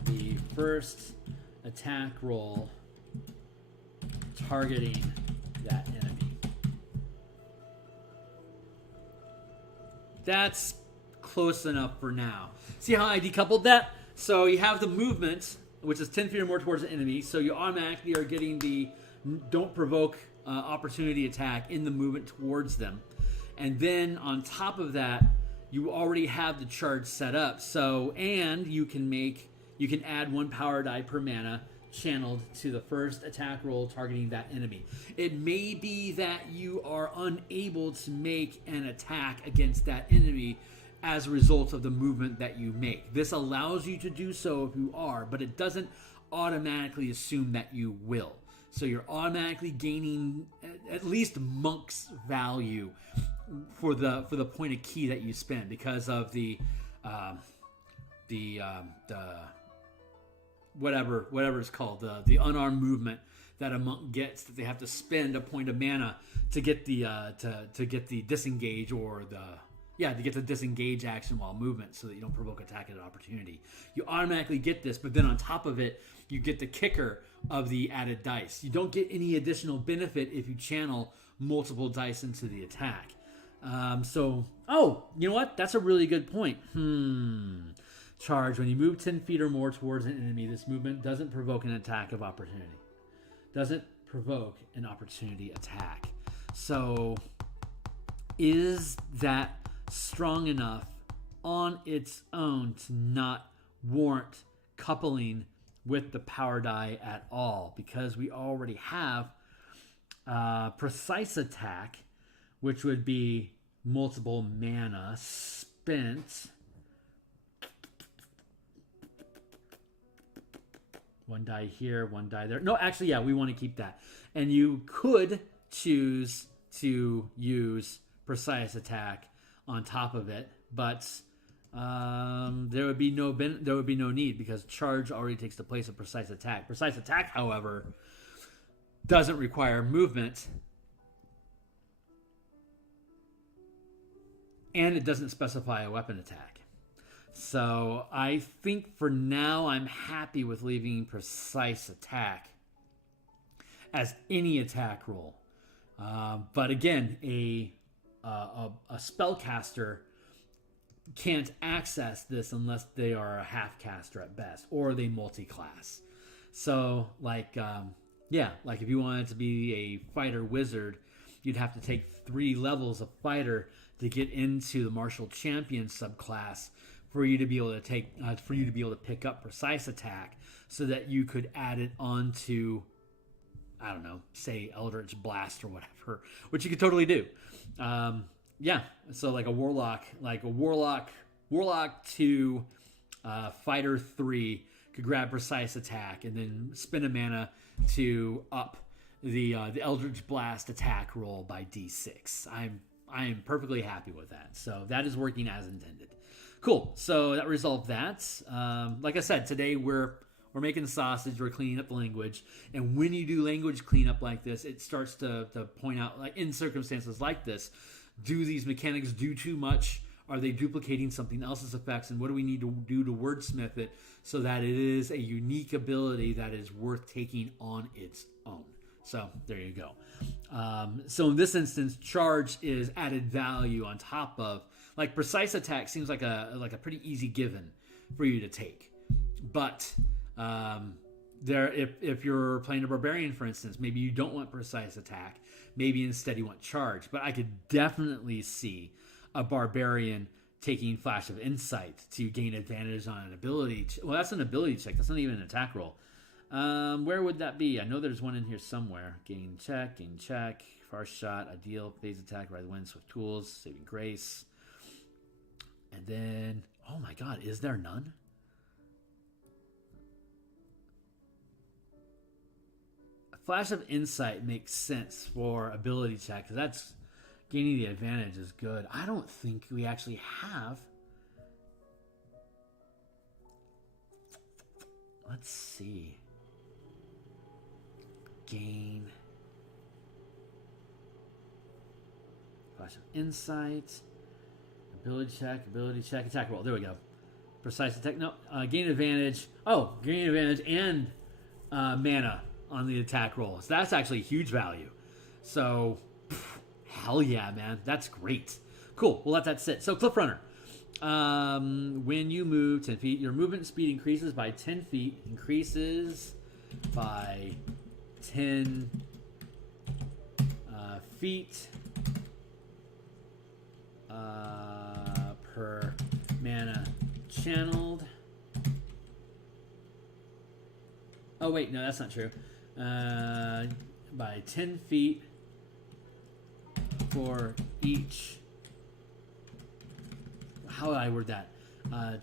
the first attack roll targeting that enemy. That's close enough for now. See how I decoupled that? So you have the movement, which is 10 feet or more towards the enemy, so you automatically are getting the don't provoke opportunity attack in the movement towards them. And then on top of that, you already have the charge set up. So, and you can add 1 power die per mana channeled to the first attack roll targeting that enemy. It may be that you are unable to make an attack against that enemy as a result of the movement that you make. This allows you to do so if you are, but it doesn't automatically assume that you will. So you're automatically gaining at least Monk's value for the point of key that you spend because of the whatever it's called, the unarmed movement that a monk gets, that they have to spend a point of mana to get the to get the disengage or to get the disengage action while movement, so that you don't provoke attack at an opportunity. You automatically get this, but then on top of it, you get the kicker of the added dice. You don't get any additional benefit if you channel multiple dice into the attack. You know what? That's a really good point. Charge. When you move 10 feet or more towards an enemy, this movement doesn't provoke an attack of opportunity. Doesn't provoke an opportunity attack. So, is that strong enough on its own to not warrant coupling with the power die at all? Because we already have precise attack, which would be multiple mana spent. 1 die here, 1 die there. No, actually, yeah, we want to keep that. And you could choose to use precise attack on top of it, but there would be no need, because charge already takes the place of precise attack. Precise attack, however, doesn't require movement, and it doesn't specify a weapon attack. So I think for now I'm happy with leaving precise attack as any attack roll. But again, a spellcaster can't access this unless they are a half caster at best, or they multi-class. So like if you wanted to be a fighter wizard, you'd have to take 3 levels of fighter to get into the martial champion subclass for you to be able to pick up precise attack, so that you could add it onto, I don't know, say Eldritch Blast or whatever, which you could totally do. So like a warlock 2, fighter 3 could grab precise attack and then spend a mana to up the Eldritch Blast attack roll by D6. I am perfectly happy with that. So that is working as intended. Cool. So that resolved that. Like I said, today we're making sausage. We're cleaning up the language. And when you do language cleanup like this, it starts to point out, like in circumstances like this, do these mechanics do too much? Are they duplicating something else's effects? And what do we need to do to wordsmith it so that it is a unique ability that is worth taking on its own? So there you go. So in this instance, charge is added value on top of, like, precise attack seems like a pretty easy given for you to take. But if you're playing a barbarian, for instance, maybe you don't want precise attack. Maybe instead you want charge. But I could definitely see a barbarian taking Flash of Insight to gain advantage on an ability. Well, that's an ability check. That's not even an attack roll. Where would that be? I know there's one in here somewhere. Gain check, far shot, ideal, phase attack, ride the wind, swift tools, saving grace. And then, oh my god, is there none? Flash of Insight makes sense for ability check, because that's gaining the advantage is good. I don't think we actually have. Let's see. Gain. Flash of Insight. Ability check, attack roll. There we go. Precise attack. No, gain advantage. Oh, gain advantage and mana on the attack roll. So that's actually huge value. So, hell yeah, man. That's great. Cool. We'll let that sit. So, Cliff Runner. When you move 10 feet, your movement speed increases by 10 feet. Increases by 10 feet per mana channeled. Oh, wait. No, that's not true. By 10 feet for each. How would I word that?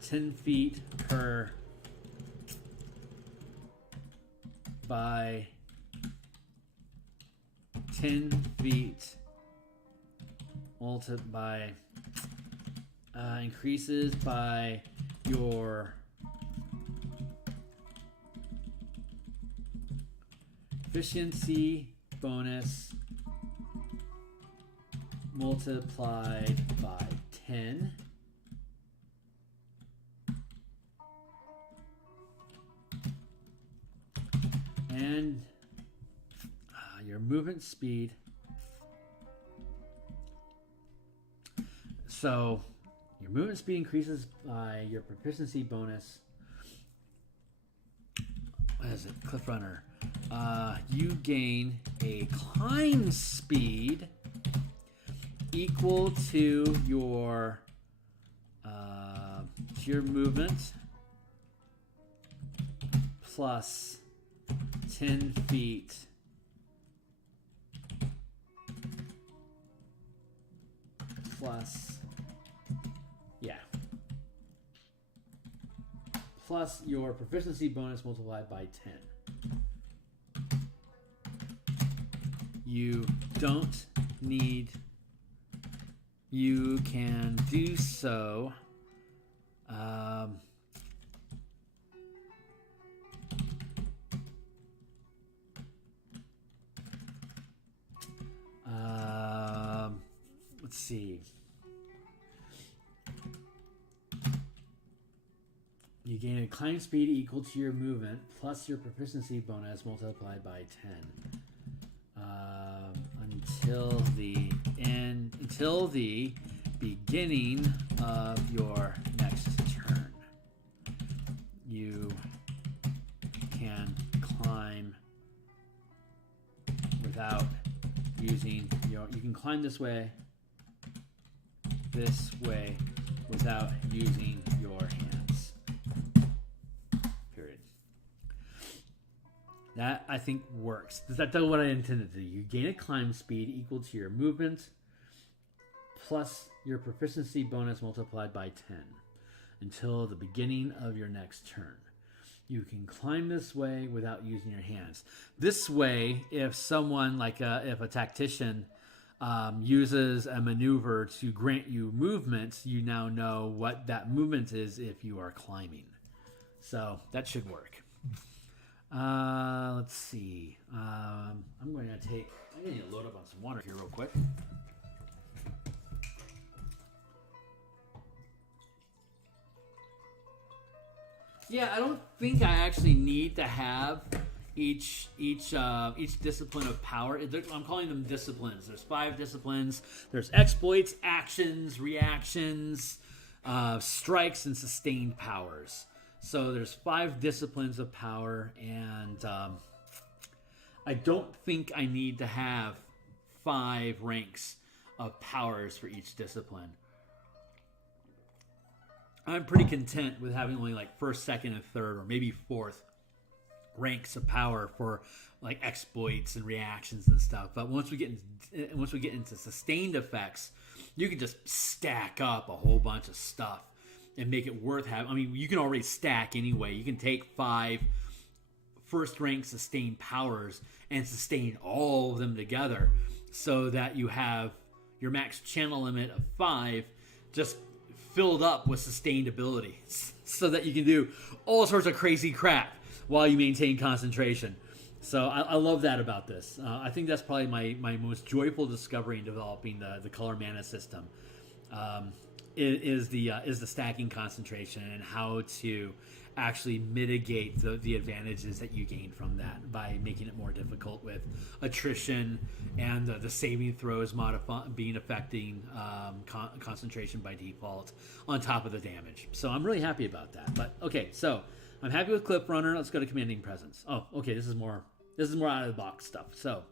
10 feet per. By 10 feet multiplied by. Increases by your efficiency bonus multiplied by 10. And your movement speed. So your movement speed increases by your proficiency bonus. What is it? Cliff Runner. You gain a climb speed equal to your movement plus 10 feet plus plus your proficiency bonus multiplied by 10. You don't need. You can do so. Let's see. You gain a climb speed equal to your movement plus your proficiency bonus multiplied by 10 until the beginning of your next turn. You can climb without using your. You can climb this way without using your hands. Period. That, I think, works. That's what I intended to do. You gain a climb speed equal to your movement plus your proficiency bonus multiplied by 10 until the beginning of your next turn. You can climb this way without using your hands. This way, if someone, if a tactician uses a maneuver to grant you movement, you now know what that movement is if you are climbing. So that should work. Let's see. I need to load up on some water here real quick. Yeah, I don't think I actually need to have each discipline of power. I'm calling them disciplines. There's 5 disciplines. There's exploits, actions, reactions, strikes, and sustained powers. So there's 5 disciplines of power, and I don't think I need to have 5 ranks of powers for each discipline. I'm pretty content with having only first, second, and third, or maybe fourth ranks of power for exploits and reactions and stuff. But once we get into sustained effects, you can just stack up a whole bunch of stuff and make it worth having. I mean, you can already stack anyway. You can take 5 first rank sustained powers and sustain all of them together so that you have your max channel limit of 5 just filled up with sustained abilities so that you can do all sorts of crazy crap while you maintain concentration. So I love that about this. I think that's probably my most joyful discovery in developing the color mana system. Is the stacking concentration and how to actually mitigate the advantages that you gain from that by making it more difficult with attrition and the saving throws affecting concentration by default on top of the damage. So I'm really happy about that. But okay, so I'm happy with Clip Runner. Let's go to Commanding Presence. Oh, okay, this is more out of the box stuff. So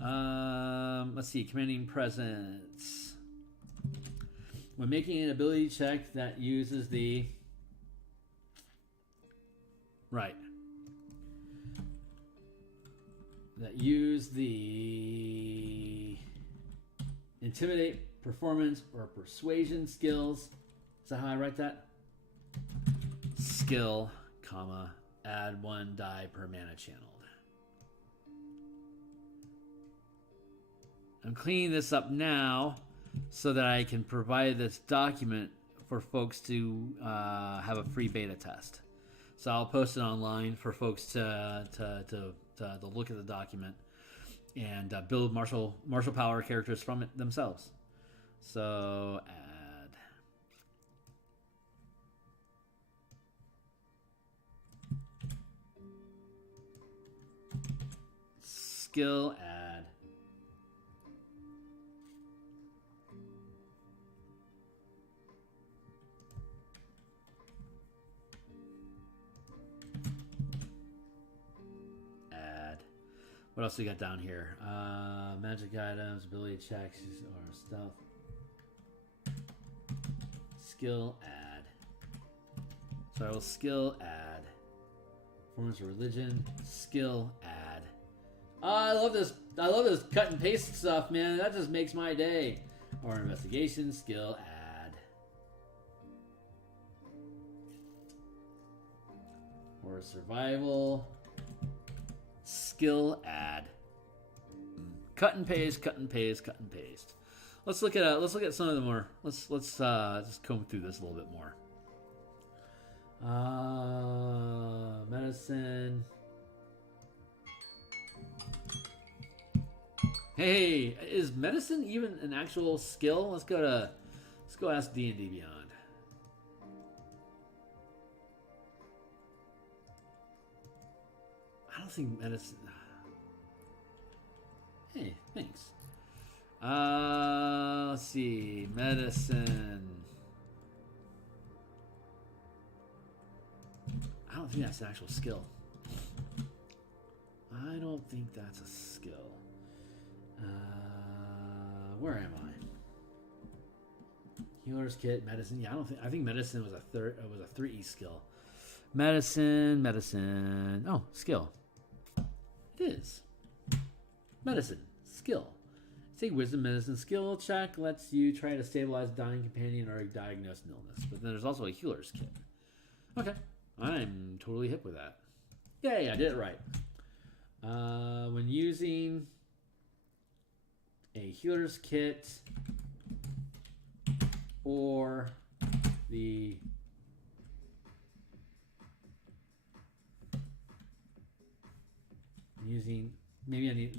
let's see, Commanding Presence. When making an ability check that uses the Intimidate, Performance, or Persuasion skills. Is that how I write that? Skill, comma, add 1 die per mana channeled. I'm cleaning this up now so that I can provide this document for folks to have a free beta test. So I'll post it online for folks to look at the document and build martial power characters from it themselves. So add skill, add what else we got down here? Magic items, ability checks, or stealth. Skill, add. So I will skill, add. Performance or religion, skill, add. Oh, I love this cut and paste stuff, man. That just makes my day. Or investigation, skill, add. Or survival, skill, add. Cut and paste, cut and paste, cut and paste. Let's look at some of the more. Let's just comb through this a little bit more. Medicine. Hey, is medicine even an actual skill? Let's go ask D&D Beyond. I don't think medicine. Hey, thanks. Let's see, medicine. I don't think that's an actual skill. I don't think that's a skill. Where am I? Healer's kit, medicine. Yeah, I think medicine was a 3E skill. Medicine. Oh, skill. It is. Medicine. Skill. Take wisdom medicine skill check. Lets you try to stabilize a dying companion or diagnose an illness. But then there's also a healer's kit. Okay. I'm totally hip with that. Yay, I did it right. When using a healer's kit or the using maybe I need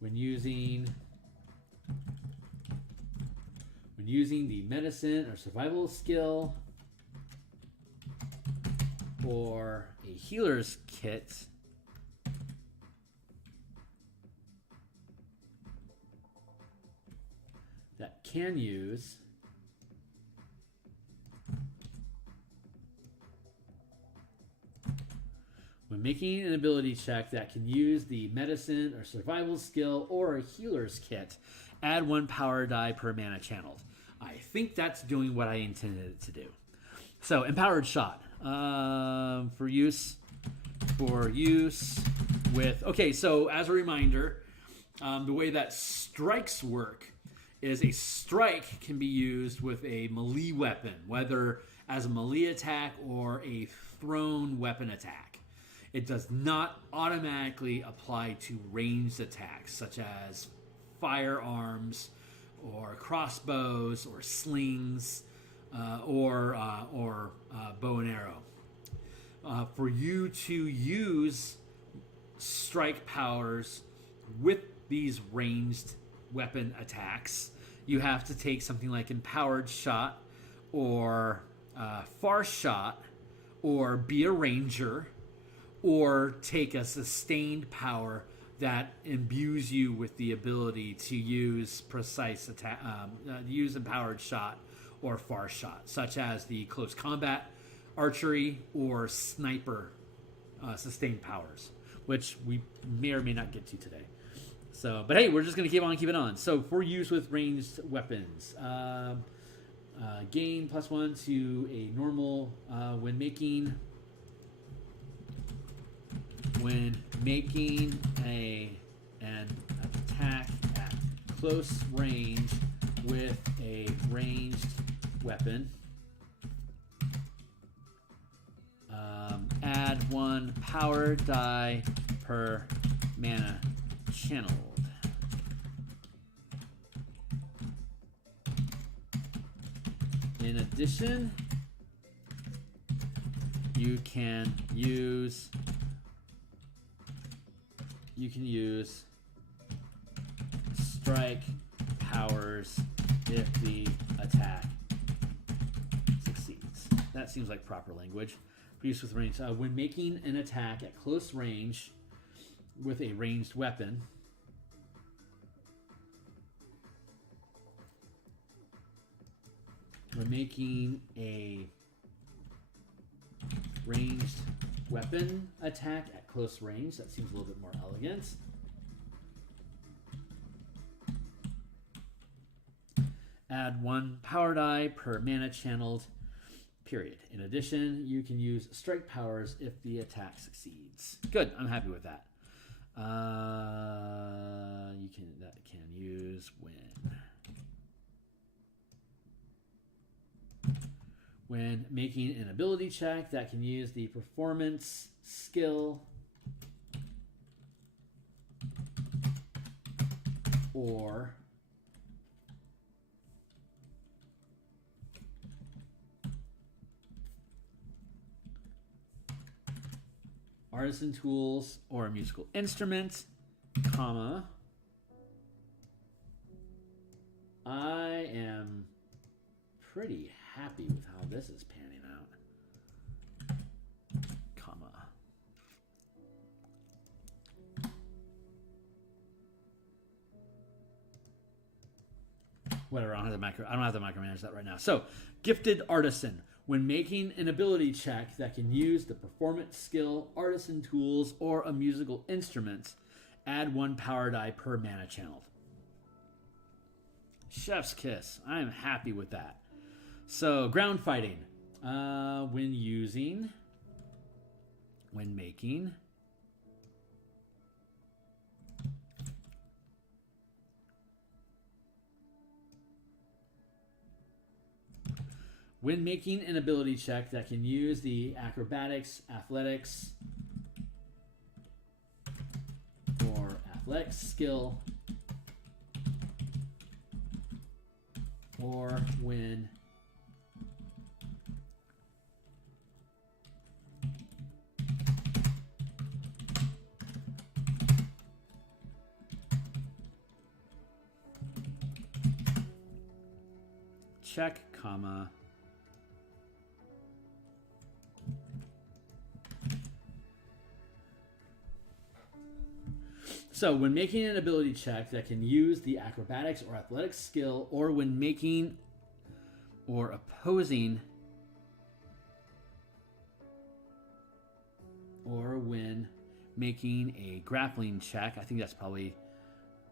when using the medicine or survival skill or a healer's kit, that can use when making an ability check that can use the medicine or survival skill or a healer's kit, add 1 power die per mana channeled. I think that's doing what I intended it to do. So empowered shot for use with. Okay, so as a reminder, the way that strikes work is a strike can be used with a melee weapon, whether as a melee attack or a thrown weapon attack. It does not automatically apply to ranged attacks, such as firearms or crossbows or slings or bow and arrow. For you to use strike powers with these ranged weapon attacks, you have to take something like Empowered Shot or Far Shot, or be a ranger, or take a sustained power that imbues you with the ability to use precise attack, use Empowered Shot or Far Shot, such as the close combat, archery, or sniper sustained powers, which we may or may not get to today. So, but hey, we're just going to keep on keeping on. So, for use with ranged weapons, gain +1 to a normal when making an attack at close range with a ranged weapon. Add 1 power die per mana channeled. In addition, you can use strike powers if the attack succeeds. That seems like proper language. For use with range. When making an attack at close range with a ranged weapon, when making a ranged weapon attack at close range, that seems a little bit more elegant. Add 1 power die per mana channeled, period. In addition, you can use strike powers if the attack succeeds. Good, I'm happy with that. You can use when making an ability check that can use the performance skill or artisan tools or a musical instrument, comma, I am pretty happy with how this is panning out, comma. Whatever, I don't have to micromanage that right now. So, gifted artisan. When making an ability check that can use the performance skill, artisan tools, or a musical instrument, add 1 power die per mana channeled. Chef's kiss. I am happy with that. So, ground fighting. When making an ability check that can use the acrobatics, athletics, or athletics skill, or when check, comma, so when making an ability check that can use the acrobatics or athletics skill, or when making or opposing, or when making a grappling check, I think that's probably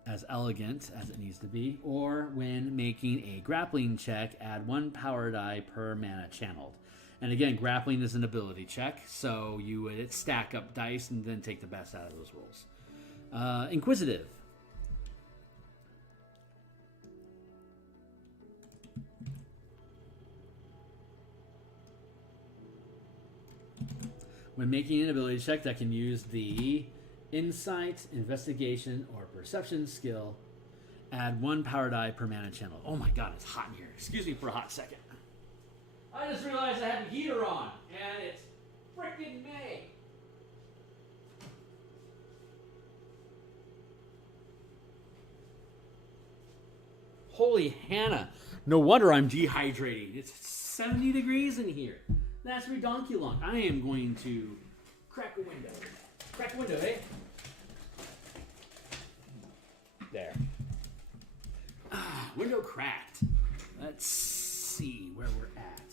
as elegant as it needs to be, or when making a grappling check, add 1 power die per mana channeled. And again, grappling is an ability check, so you would stack up dice and then take the best out of those rolls. Inquisitive. When making an ability check that can use the insight, investigation, or perception skill, add 1 power die per mana channel. Oh my god, it's hot in here. Excuse me for a hot second. I just realized I have the heater on, and it's freaking May. Holy Hannah. No wonder I'm dehydrating. It's 70 degrees in here. That's redonkulon. I am going to crack a window. Crack a window, eh? There. Window cracked. Let's see where we're at.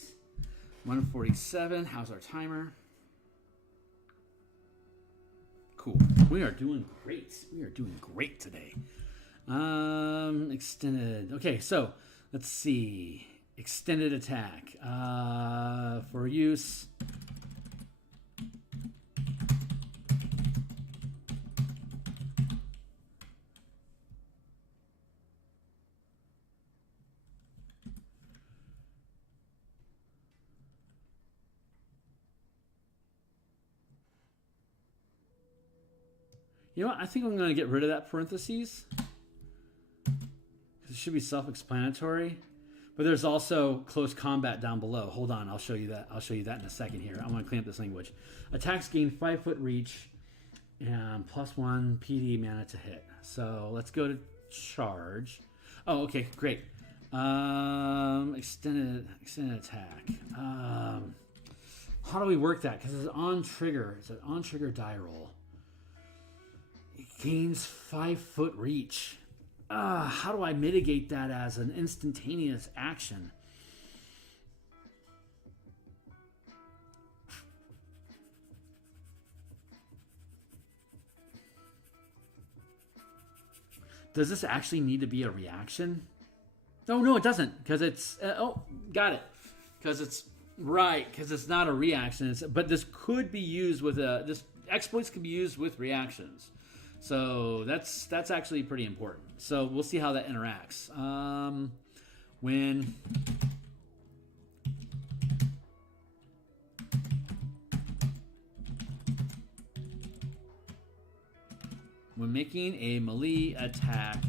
147. How's our timer? Cool. We are doing great. We are doing great today. Extended. Okay, so let's see. Extended attack. For use. You know what? I think I'm going to get rid of that parentheses. It should be self-explanatory. But there's also close combat down below. Hold on, I'll show you that. I'll show you that in a second here. I want to clean up this language. Attacks gain 5-foot reach and +1 PD mana to hit. So let's go to charge. Oh, okay, great. Extended attack. How do we work that? Because it's on trigger. It's an on trigger die roll. It gains 5-foot reach. How do I mitigate that as an instantaneous action? Does this actually need to be a reaction? Oh, no, it doesn't. Because it's... got it. Because it's... Right, because it's not a reaction. But this could be used with a... This exploits can be used with reactions. So that's actually pretty important. So we'll see how that interacts. When making a melee attack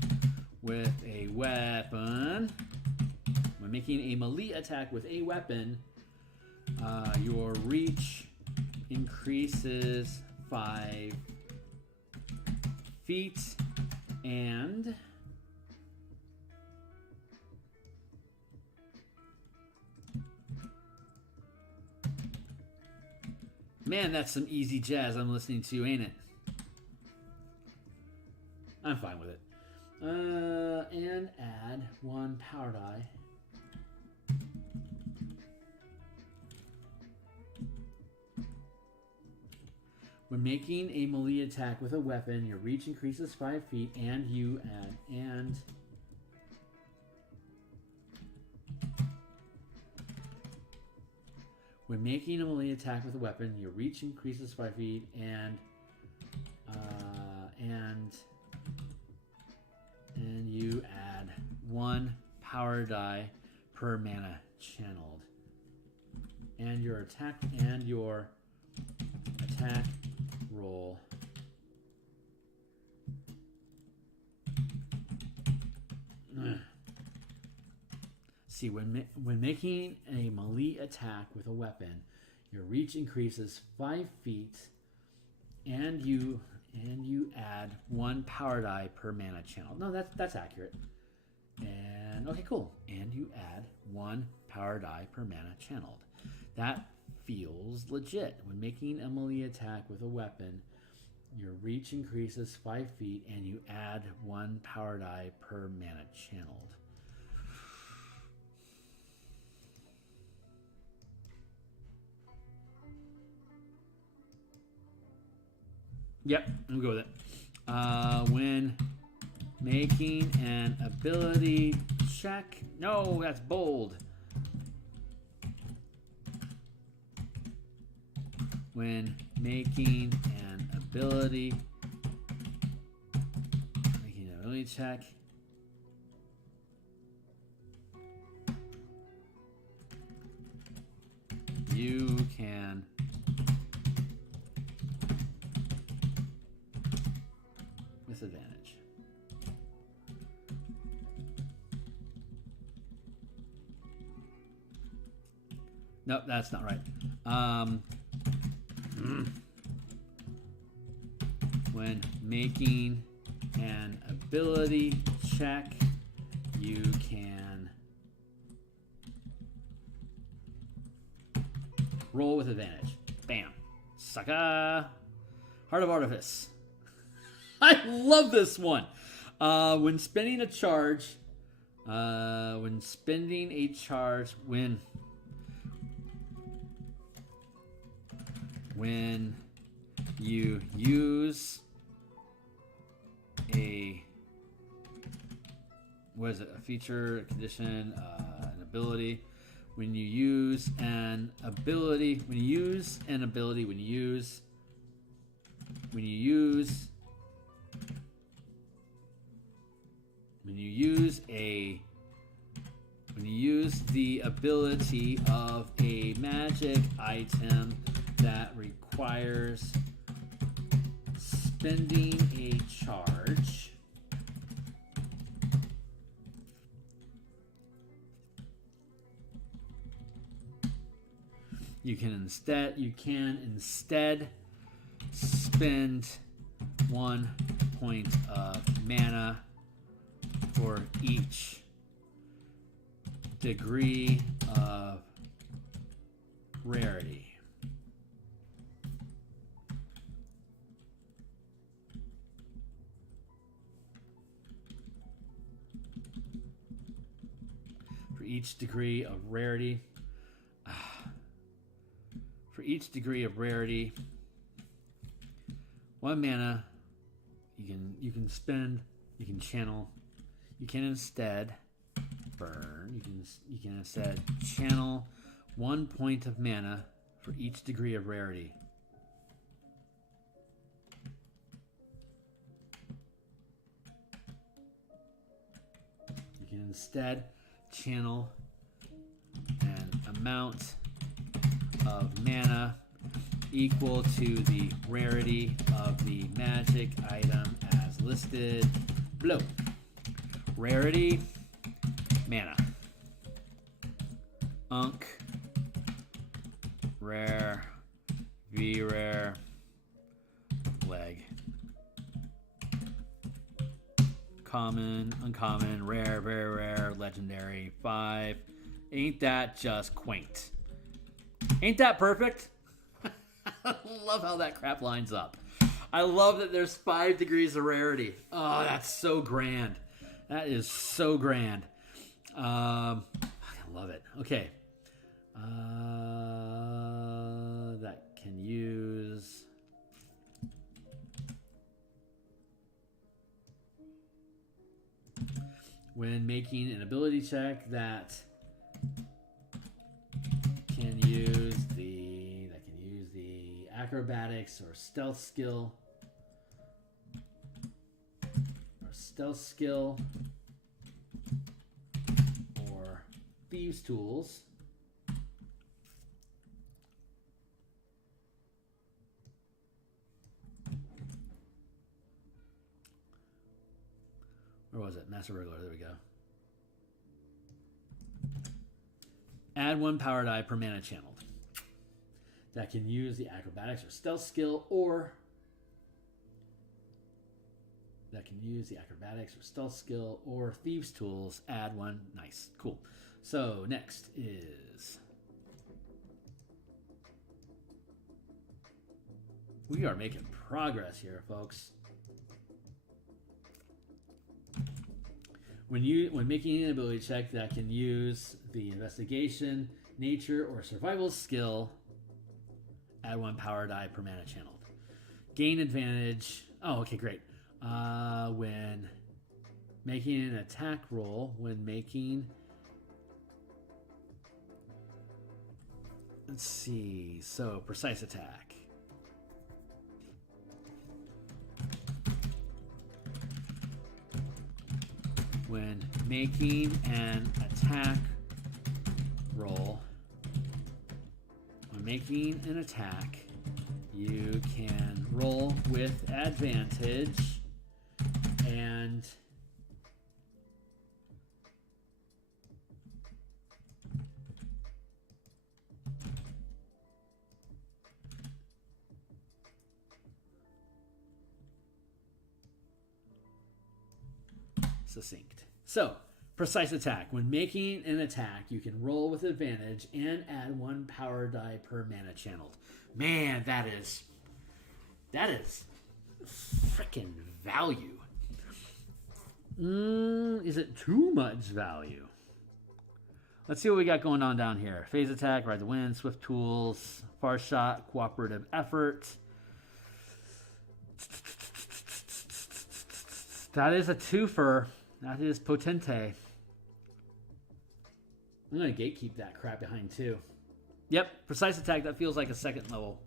with a weapon, your reach increases 5 feet, and man, that's some easy jazz I'm listening to, ain't it? I'm fine with it. And add 1 power die. When making a melee attack with a weapon, your reach increases 5 feet, and you add when making a melee attack with a weapon, your reach increases 5 feet, and you add 1 power die per mana channeled, and your attack roll see when making a melee attack with a weapon, your reach increases 5 feet, and you add 1 power die per mana channel. No, that's accurate. And okay, cool. And you add 1 power die per mana channeled. That feels legit. When making a melee attack with a weapon, your reach increases 5 feet, and you add 1 power die per mana channeled. Yep, I'm go with it. When making an ability check. No, that's bold. When making an ability check, you can Nope, that's not right. When making an ability check, you can roll with advantage. Bam. Sucker. Heart of Artifice. I love this one. When spending a charge, when you use a feature, a condition, an ability. When you use an ability, when you use the ability of a magic item that requires spending a charge, you can instead spend 1 point of mana for each degree of rarity. For each degree of rarity. For each degree of rarity, 1 mana you can spend, you can channel, you can instead burn, you can instead channel 1 point of mana for each degree of rarity. You can instead channel an amount of mana equal to the rarity of the magic item as listed below. Rarity, mana. Unk, rare, V-rare, leg. Common, uncommon, rare, very rare, legendary, 5. Ain't that just quaint? Ain't that perfect? I love how that crap lines up. I love that there's 5 degrees of rarity. Oh, that's so grand. That is so grand. I love it. Okay. That can use... When making an ability check, that can use the acrobatics or stealth skill, or thieves tools. Where was it? Master Burglar. There we go. Add 1 power die per mana channeled. That can use the acrobatics or stealth skill, or thieves tools. Add 1. Nice. Cool. So next is... We are making progress here, folks. When making an ability check, that can use the investigation, nature, or survival skill. Add 1 power die per mana channeled. Gain advantage. Oh, okay, great. When making an attack roll, let's see. So, precise attack. When making an attack roll, making an attack, you can roll with advantage and succinct. So, precise attack. When making an attack, you can roll with advantage and add 1 power die per mana channeled. Man, that is freaking value. Is it too much value? Let's see what we got going on down here. Phase attack, ride the wind, swift tools, far shot, cooperative effort. That is a twofer. That is potente. I'm going to gatekeep that crap behind too. Yep, precise attack. That feels like a second level.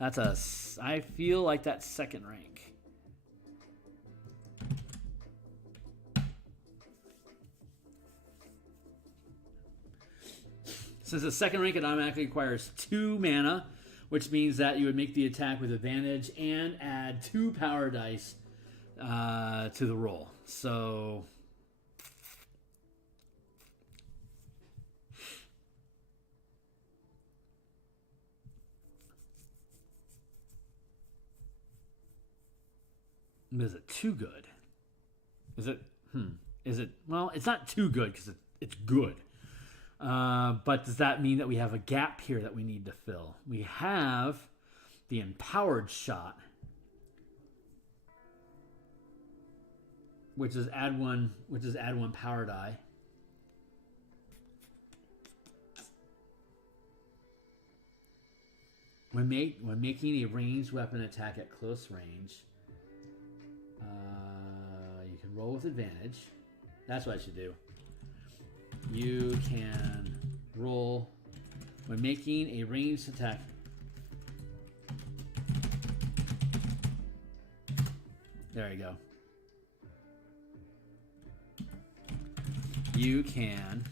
I feel like that's second rank. Since the second rank, it automatically requires 2 mana, which means that you would make the attack with advantage and add 2 power dice to the roll. So is it too good? Is it? Is it? Well, it's not too good because it's good. But does that mean that we have a gap here that we need to fill? We have the empowered shot, which is add one power die. When making a ranged weapon attack at close range, you can roll with advantage. That's what I should do. You can roll when making a ranged attack. There you go. You can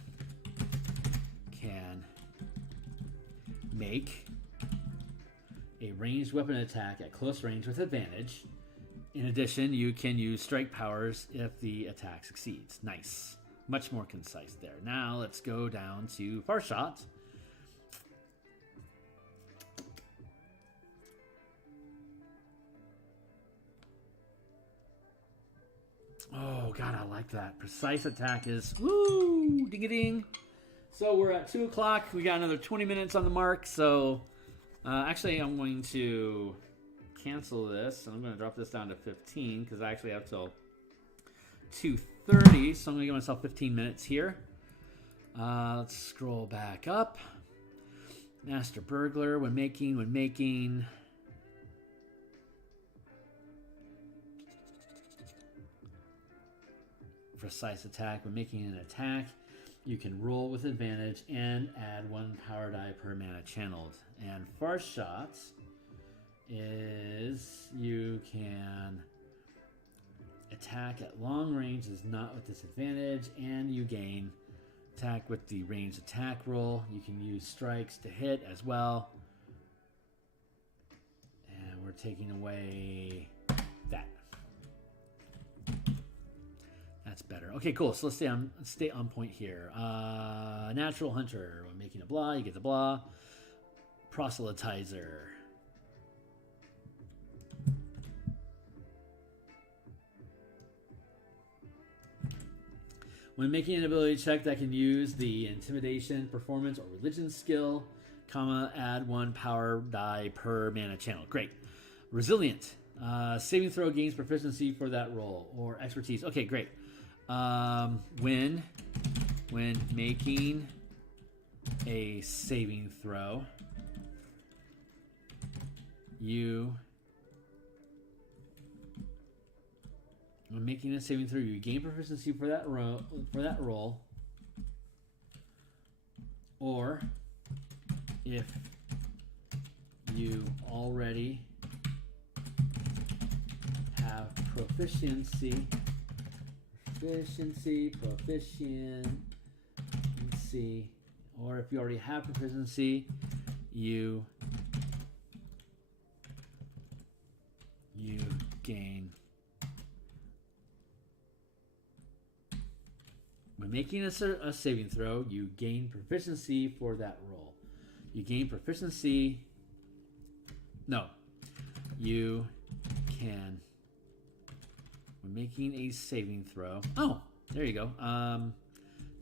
make a ranged weapon attack at close range with advantage. In addition, you can use strike powers if the attack succeeds. Nice. Much more concise there. Now let's go down to far shot. Oh god, I like that. Precise attack is woo, ding a ding. So we're at 2 o'clock. We got another 20 minutes on the mark. So actually, I'm going to cancel this, and I'm going to drop this down to 15 because I actually have till 2:30, so I'm going to give myself 15 minutes here. Let's scroll back up. Master Burglar, when making precise attack, when making an attack, you can roll with advantage and add 1 power die per mana channeled. And far shots is you can attack at long range is not with disadvantage, and you gain attack with the ranged attack roll. You can use strikes to hit as well. And we're taking away that. That's better. Okay, cool. So let's stay on point here. Natural Hunter. When making a blah, you get the blah. Proselytizer. When making an ability check that can use the intimidation, performance, or religion skill, add 1 power die per mana channel. Great. Resilient. Saving throw gains proficiency for that roll, or expertise. Okay, great. When making a saving throw, when making a saving throw, you gain proficiency for that roll, or if you already have proficiency, or if you already have proficiency, you gain. When making a saving throw, you gain proficiency for that roll. You gain proficiency. No. You can. When making a saving throw. Oh, there you go.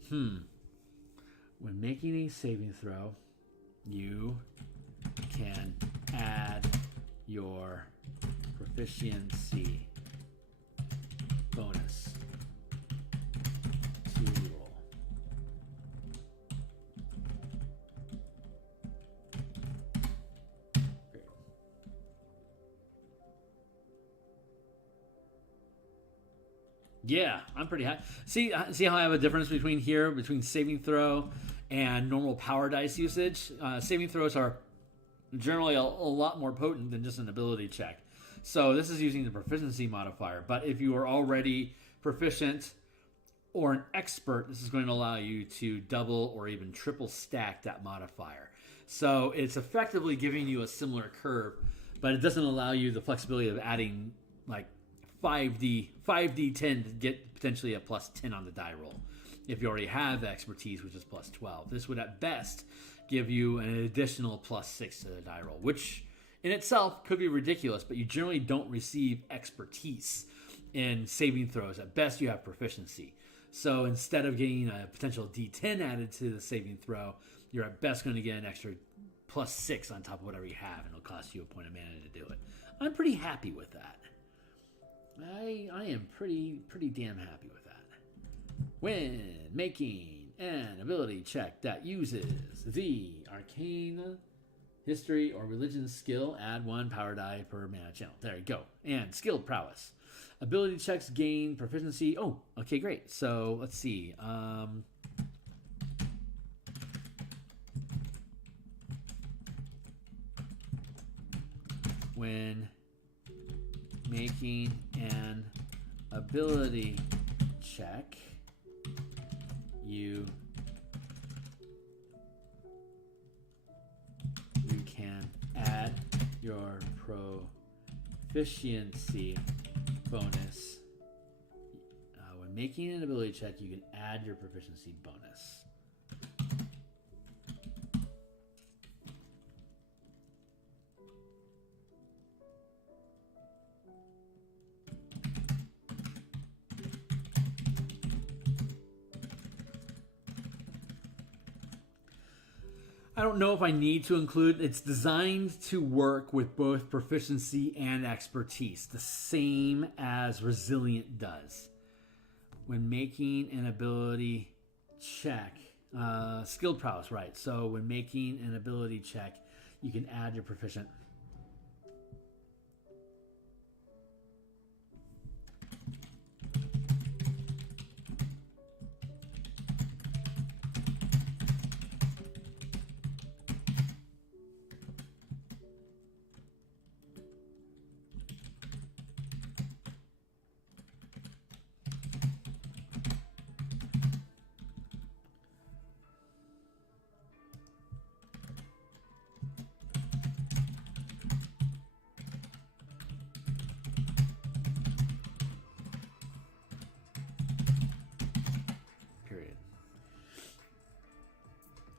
When making a saving throw, you can add your proficiency bonus to the roll. Great. Yeah, I'm pretty high. See how I have a difference between saving throw and normal power dice usage? Saving throws are generally a lot more potent than just an ability check. So this is using the proficiency modifier. But if you are already proficient or an expert, this is going to allow you to double or even triple stack that modifier. So it's effectively giving you a similar curve, but it doesn't allow you the flexibility of adding like 5d10 to get potentially a plus 10 on the die roll. If you already have the expertise, which is plus 12. This would at best give you an additional plus 6 to the die roll, which in itself could be ridiculous, but you generally don't receive expertise in saving throws. At best, you have proficiency. So instead of getting a potential d10 added to the saving throw, you're at best going to get an extra plus 6 on top of whatever you have, and it'll cost you a point of mana to do it. I'm pretty happy with that. I am pretty damn happy with that. When making an ability check that uses the arcane, history, or religion skill, add 1 power die per mana channel. There you go. And skilled prowess. Ability checks gain proficiency. Oh, okay, great. So let's see. When making an ability check, you can add your proficiency bonus. When making an ability check, you can add your proficiency bonus. I don't know if I need to include. It's designed to work with both proficiency and expertise, the same as Resilient does. When making an ability check, skilled prowess, right? So when making an ability check, you can add your proficient.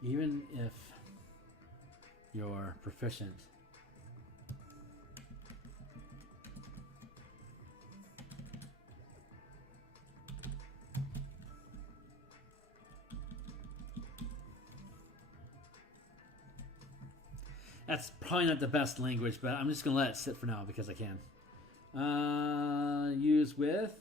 Even if you're proficient, that's probably not the best language, but I'm just going to let it sit for now because I can. Use with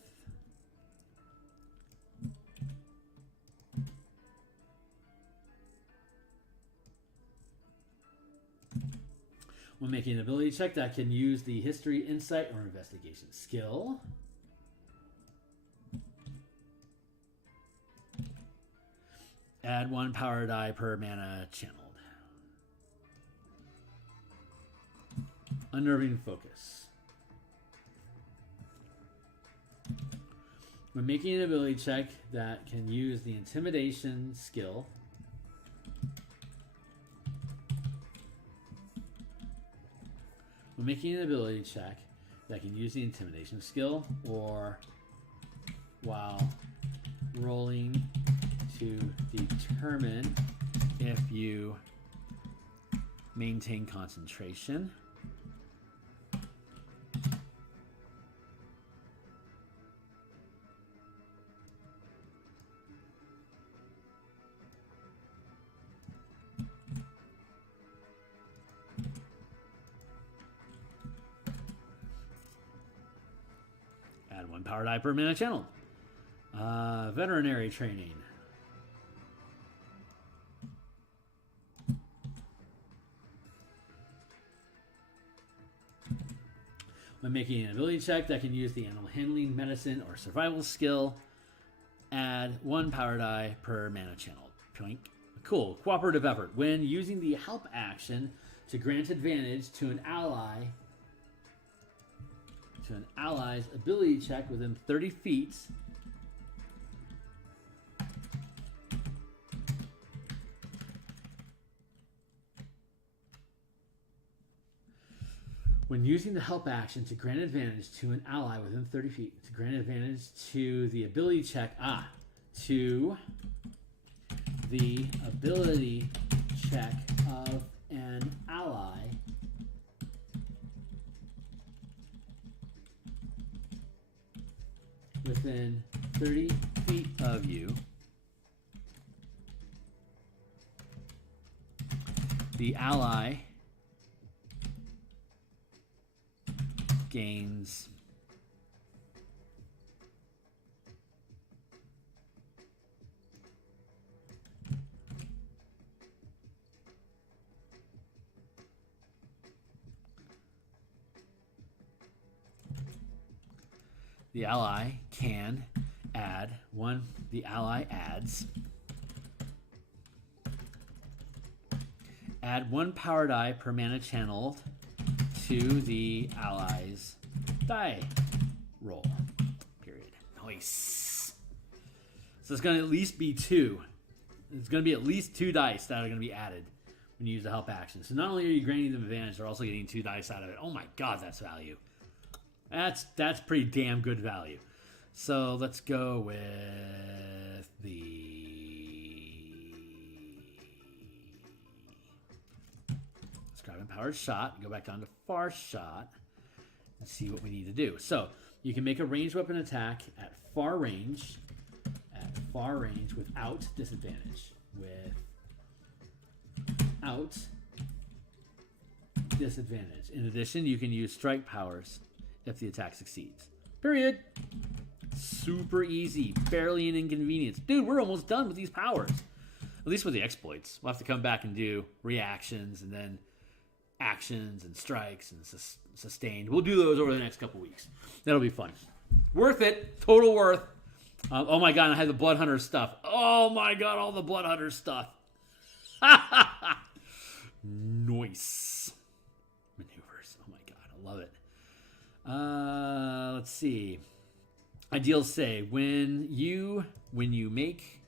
when making an ability check that can use the history, insight, or investigation skill. Add 1 power die per mana channeled. Unnerving focus. When making an ability check that can use the intimidation skill, when making an ability check that can use the intimidation skill, or while rolling to determine if you maintain concentration, power die per mana channeled. Veterinary training. When making an ability check that can use the animal handling, medicine, or survival skill, add 1 power die per mana channel. Twink. Cool. Cooperative effort. When using the help action to grant advantage to an ally's ability check within 30 feet, when using the help action to grant advantage to an ally within 30 feet, to grant advantage to the ability check, to the ability check of an ally within 30 feet of you, the ally gains the ally can add 1. The ally add 1 power die per mana channeled to the ally's die roll. Period. Nice. So it's going to at least be 2. It's going to be at least 2 dice that are going to be added when you use the help action. So not only are you granting them advantage, they're also getting 2 dice out of it. Oh my god, that's value. That's pretty damn good value. So let's go with the Scribe Empowered Shot. Go back down to Far Shot and see what we need to do. So you can make a ranged weapon attack at far range without disadvantage. Without disadvantage. In addition, you can use strike powers if the attack succeeds. Period. Super easy. Barely an inconvenience. Dude, we're almost done with these powers. At least with the exploits. We'll have to come back and do reactions and then actions and strikes and sustained. We'll do those over the next couple weeks. That'll be fun. Worth it. Total worth. Oh my god, I had the Blood Hunter stuff. Oh my god, all the Blood Hunter stuff. Nice. Maneuvers. Oh my god, I love it. Let's see. Ideal save. When you make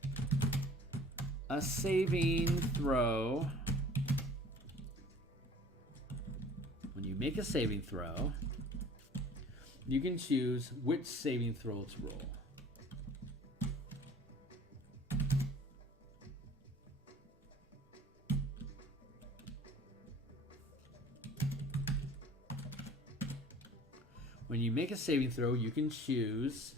a saving throw, you can choose which saving throw to roll. When you make a saving throw, you can choose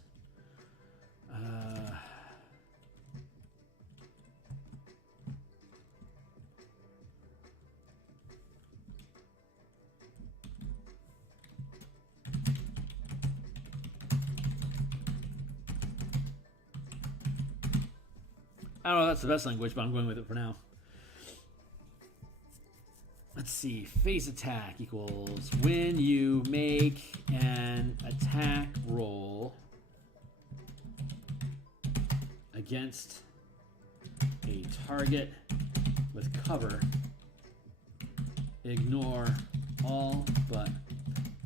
I don't know if that's the best language, but I'm going with it for now. Let's see. Phase attack equals when you make an attack roll against a target with cover, ignore all but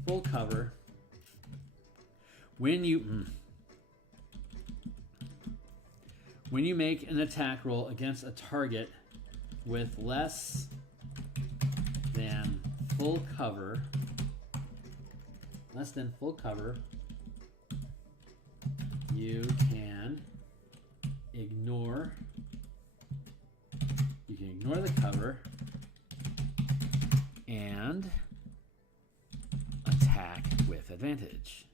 full cover. When you make an attack roll against a target with less than full cover, you can ignore the cover and attack with advantage.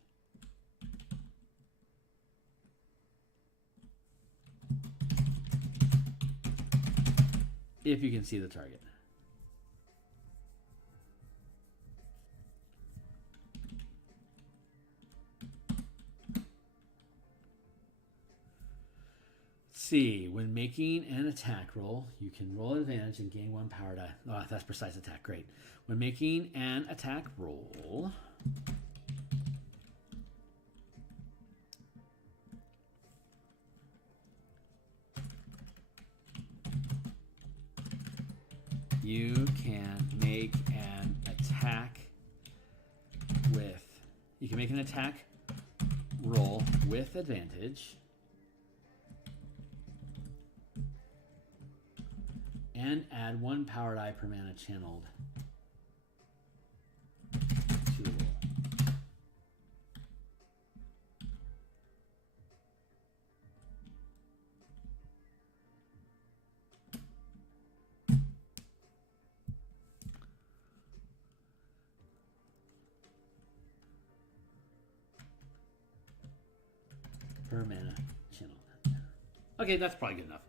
If you can see the target. see. When making an attack roll, you can roll advantage and gain 1 power die. Oh, that's precise attack. Great. When making an attack roll, you can make an attack with. You can make an attack roll with advantage. And add 1 power die per mana channeled to the roll. Per mana channeled. Okay, that's probably good enough.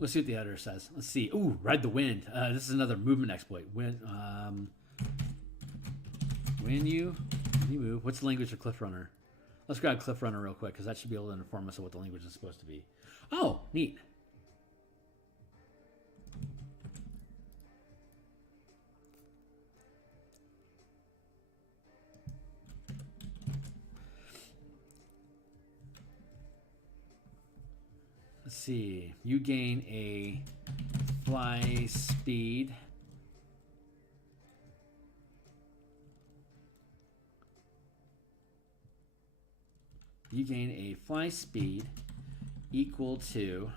Let's see what the editor says. Let's see. Ooh, Ride the Wind. This is another movement exploit. When you move, what's the language of Cliff Runner? Let's grab Cliff Runner real quick because that should be able to inform us of what the language is supposed to be. Oh, neat. Let's see. You gain a fly speed. You gain a fly speed equal to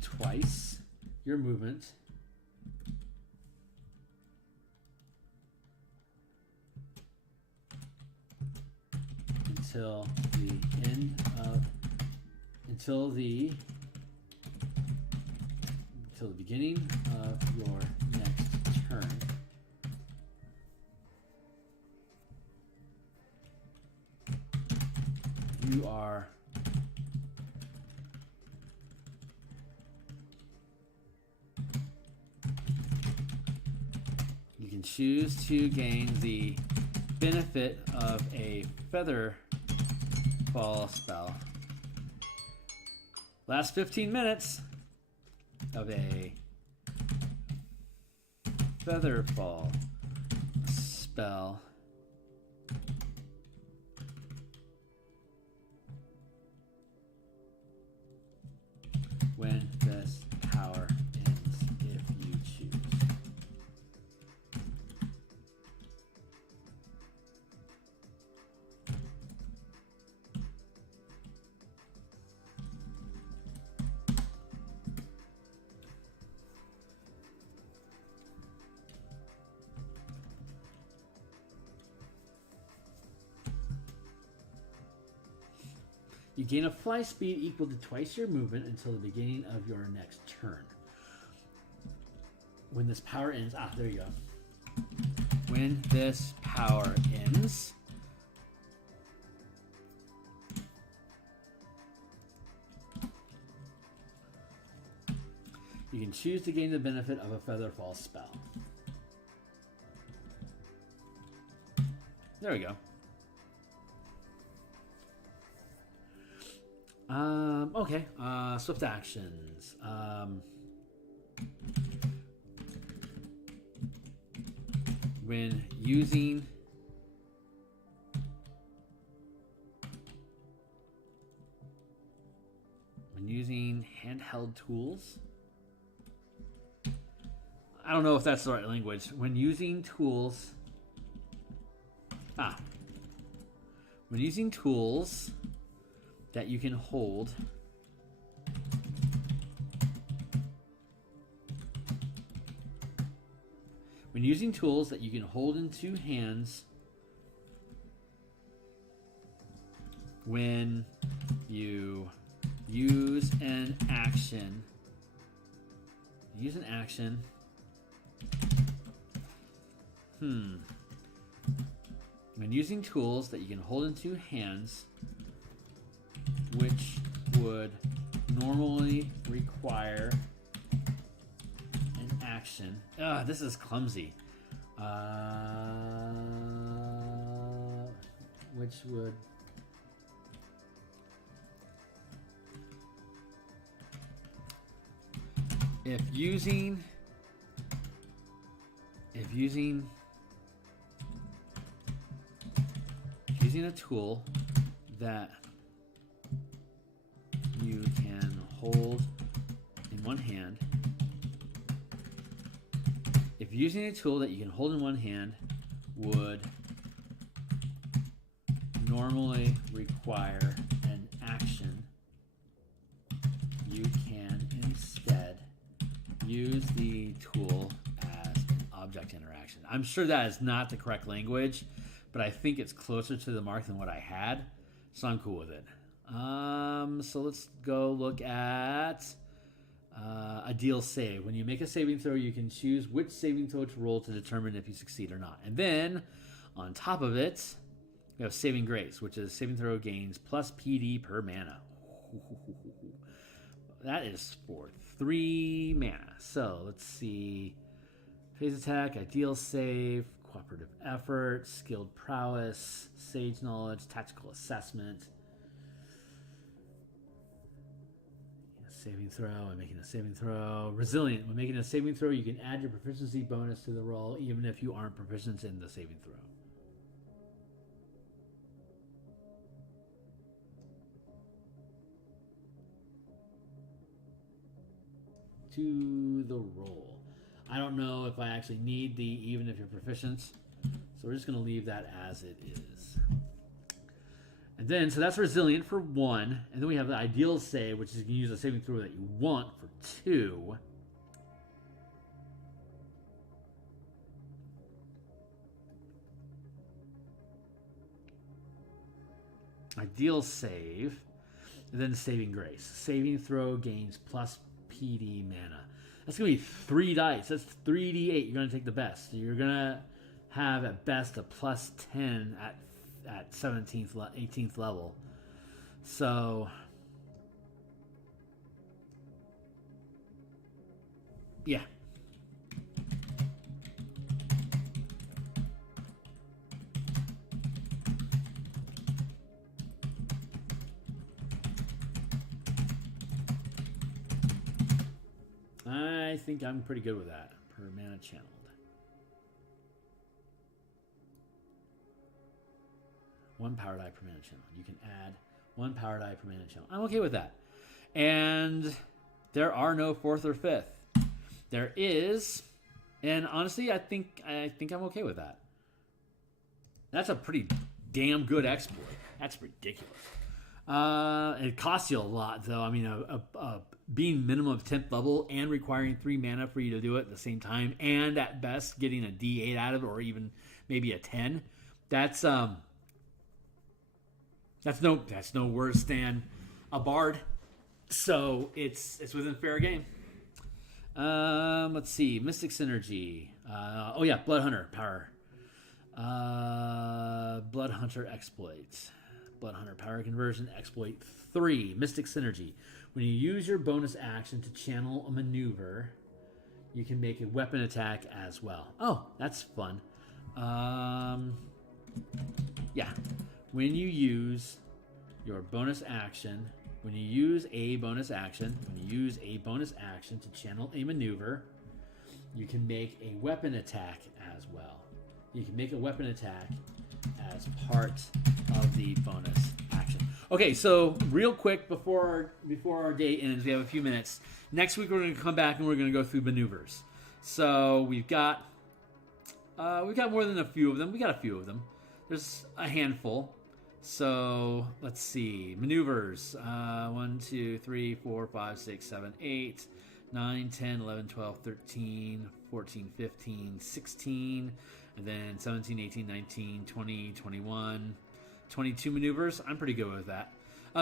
twice your movement until the beginning of your next turn. You can choose to gain the benefit of a feather fall spell. Last 15 minutes of a feather fall spell. When this power ends, if you choose. You gain a fly speed equal to twice your movement until the beginning of your next turn. When this power ends, there you go. When this power ends, you can choose to gain the benefit of a feather fall spell. There we go. Okay, swift actions. When using handheld tools. I don't know if that's the right language. When using tools. When using tools that you can hold in 2 hands when you use an action when using tools that you can hold in 2 hands which would normally require an action. This is clumsy. Which would if using a tool that you can hold in one hand, if using a tool that you can hold in one hand would normally require an action, you can instead use the tool as an object interaction. I'm sure that is not the correct language, but I think it's closer to the mark than what I had, so I'm cool with it. So let's go look at a deal save. When you make a saving throw, you can choose which saving throw to roll to determine if you succeed or not. And then, on top of it, we have saving grace, which is saving throw gains plus PD per mana. That is for 3 mana. So let's see. Phase attack, ideal save, cooperative effort, skilled prowess, sage knowledge, tactical assessment. Saving throw, I'm making a saving throw. Resilient, when making a saving throw, you can add your proficiency bonus to the roll even if you aren't proficient in the saving throw. To the roll. I don't know if I actually need the even if you're proficient, so we're just going to leave that as it is. And then, so that's resilient for 1, and then we have the ideal save, which is you can use a saving throw that you want for 2. Ideal save, and then saving grace. Saving throw gains plus PD mana. That's going to be 3 dice. That's 3d8. You're going to take the best. So you're going to have at best a plus 10 at 17th, 18th level. So, yeah. I think I'm pretty good with that per mana channeled. One power die per mana channel. You can add 1 power die per mana channel. I'm okay with that. And there are no 4th or 5th. There is, and honestly, I think I'm okay with that. That's a pretty damn good exploit. That's ridiculous. It costs you a lot, though. I mean, being minimum of 10th level and requiring 3 mana for you to do it at the same time, and at best getting a D8 out of it, or even maybe a 10. That's no worse than a bard. So it's within fair game. Let's see, Mystic Synergy. Blood Hunter power. Blood Hunter exploits. Blood Hunter power conversion exploit 3. Mystic Synergy. When you use your bonus action to channel a maneuver, you can make a weapon attack as well. Oh, that's fun. When you use your bonus action, when you use a bonus action to channel a maneuver, you can make a weapon attack as well. You can make a weapon attack as part of the bonus action. Okay, so real quick before our day ends, we have a few minutes. Next week we're going to come back and we're going to go through maneuvers. So we've got more than a few of them. We got a few of them. There's a handful. So let's see. Maneuvers. 1, 2, 3, 4, 5, 6, 7, 8, 9, 10, 11, 12, 13, 14, 15, 16, and then 17, 18, 19, 20, 21, 22 maneuvers. I'm pretty good with that.